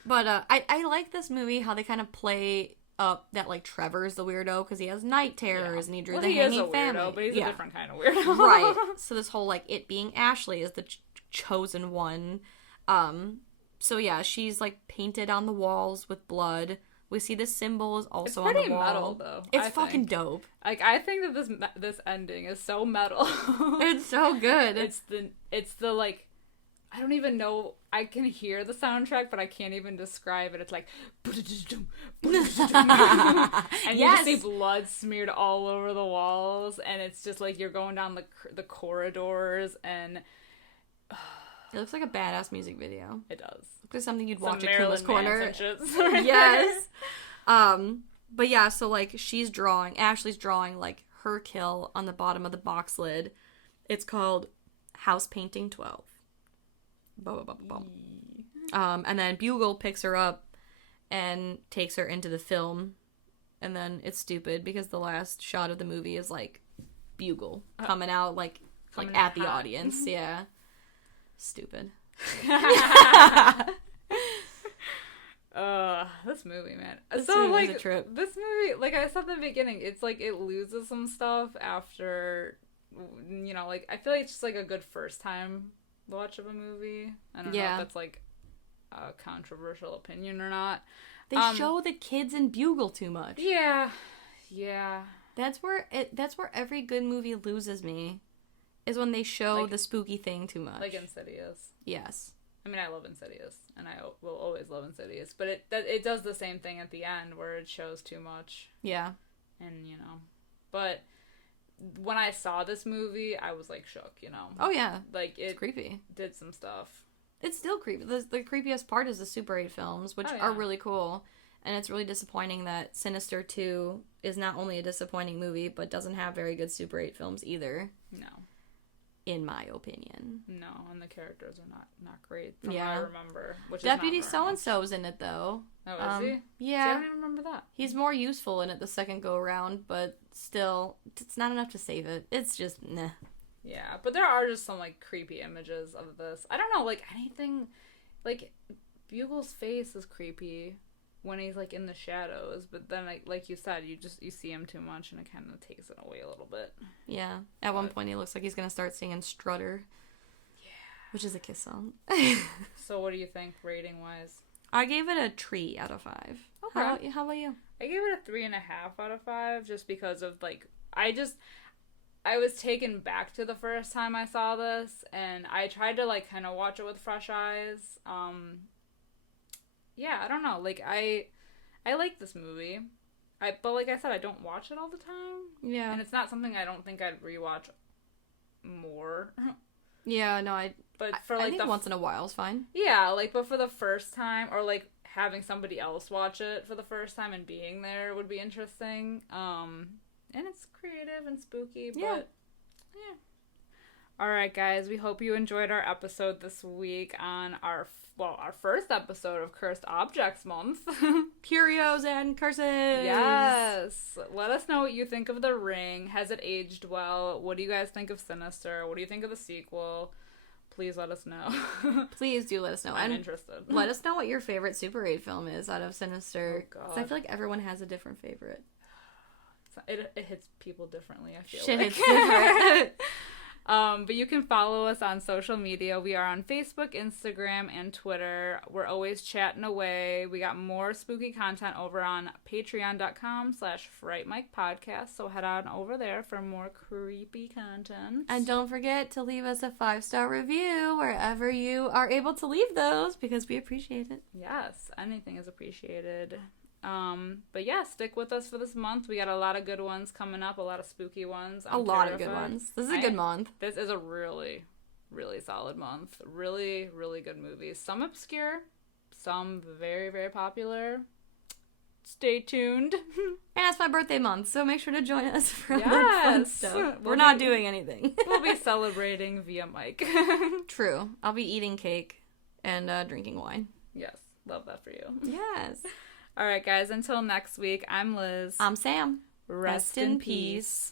But I like this movie how they kind of play up that Trevor's the weirdo because he has night terrors and he drew the hanging family. Weirdo, but he's a different kind of weirdo. Right. So this whole it being Ashley is the chosen one. So yeah, she's painted on the walls with blood. We see the symbols also it's on the pretty wall. metal, though. It's fucking dope. Like, I think that this ending is so metal. It's so good. It's the like, I don't even know. I can hear the soundtrack, but I can't even describe it. It's like, and you just see blood smeared all over the walls, and it's just like you're going down the corridors, and it looks like a badass music video. It does. Looks like something you'd watch at Marilyn Kuma's Corner. Yes. But yeah, so like Ashley's drawing like her kill on the bottom of the box lid. It's called House Painting 12. And then Bughuul picks her up and takes her into the film. And then it's stupid because the last shot of the movie is like Bughuul coming out like at the audience. Yeah. Stupid. This movie, man. This so movie like was a trip. This movie, like I said at the beginning, it's like it loses some stuff after, you know, like I feel like it's just like a good first time watch of a movie. I don't know if that's like a controversial opinion or not. They show the kids in Bughuul too much. Yeah. That's where every good movie loses me, is when they show like, the spooky thing too much. Like Insidious. Yes. I mean, I love Insidious, and I will always love Insidious, but it does the same thing at the end where it shows too much. Yeah. And, you know, but when I saw this movie, I was, like, shook, you know? Oh, yeah. Like, it's creepy. Did some stuff. It's still creepy. The creepiest part is the Super 8 films, which are really cool, and it's really disappointing that Sinister 2 is not only a disappointing movie, but doesn't have very good Super 8 films either. No. In my opinion. No, and the characters are not great from what I remember. Which Deputy is not So-and-so's in it, though. Oh, is he? Yeah. See, I don't even remember that. He's more useful in it the second go-around, but still, it's not enough to save it. It's just, nah. Yeah, but there are just some, like, creepy images of this. I don't know, like, anything... Like, Bughuul's face is creepy when he's, like, in the shadows, but then, like you said, you see him too much, and it kind of takes it away a little bit. Yeah. At one point, he looks like he's gonna start singing Strutter. Yeah. Which is a Kiss song. So what do you think, rating-wise? I gave it a 3 out of 5. Okay. How about you? I gave it a 3.5 out of 5, just because of, like, I was taken back to the first time I saw this, and I tried to, like, kind of watch it with fresh eyes. Yeah, I don't know. Like, I like this movie. But like I said, I don't watch it all the time. Yeah. And it's not something I don't think I'd rewatch more. Yeah, no, But for, like, I think once in a while is fine. Yeah, like, but for the first time, or, like, having somebody else watch it for the first time and being there would be interesting. And it's creative and spooky, but yeah. Alright, guys, we hope you enjoyed our episode this week on our first episode of Cursed Objects Month. Curios and Curses! Yes! Let us know what you think of The Ring. Has it aged well? What do you guys think of Sinister? What do you think of the sequel? Please let us know. Please do let us know. I'm interested. Let us know what your favorite Super 8 film is out of Sinister. Oh, God. 'Cause I feel like everyone has a different favorite. It hits people differently, I feel Shit like. hits different. But you can follow us on social media. We are on Facebook, Instagram, and Twitter. We're always chatting away. We got more spooky content over on patreon.com/Fright Mic podcast. So head on over there for more creepy content. And don't forget to leave us a 5-star review wherever you are able to leave those, because we appreciate it. Yes, anything is appreciated. But yeah, stick with us for this month. We got a lot of good ones coming up, a lot of spooky ones. A lot of good ones. This is a good month. This is a really, really solid month. Really, really good movies. Some obscure, some very, very popular. Stay tuned. And it's my birthday month, so make sure to join us for fun stuff. We're not doing anything. We'll be celebrating via mic. True. I'll be eating cake and drinking wine. Yes. Love that for you. Yes. All right, guys. Until next week, I'm Liz. I'm Sam. Rest in peace.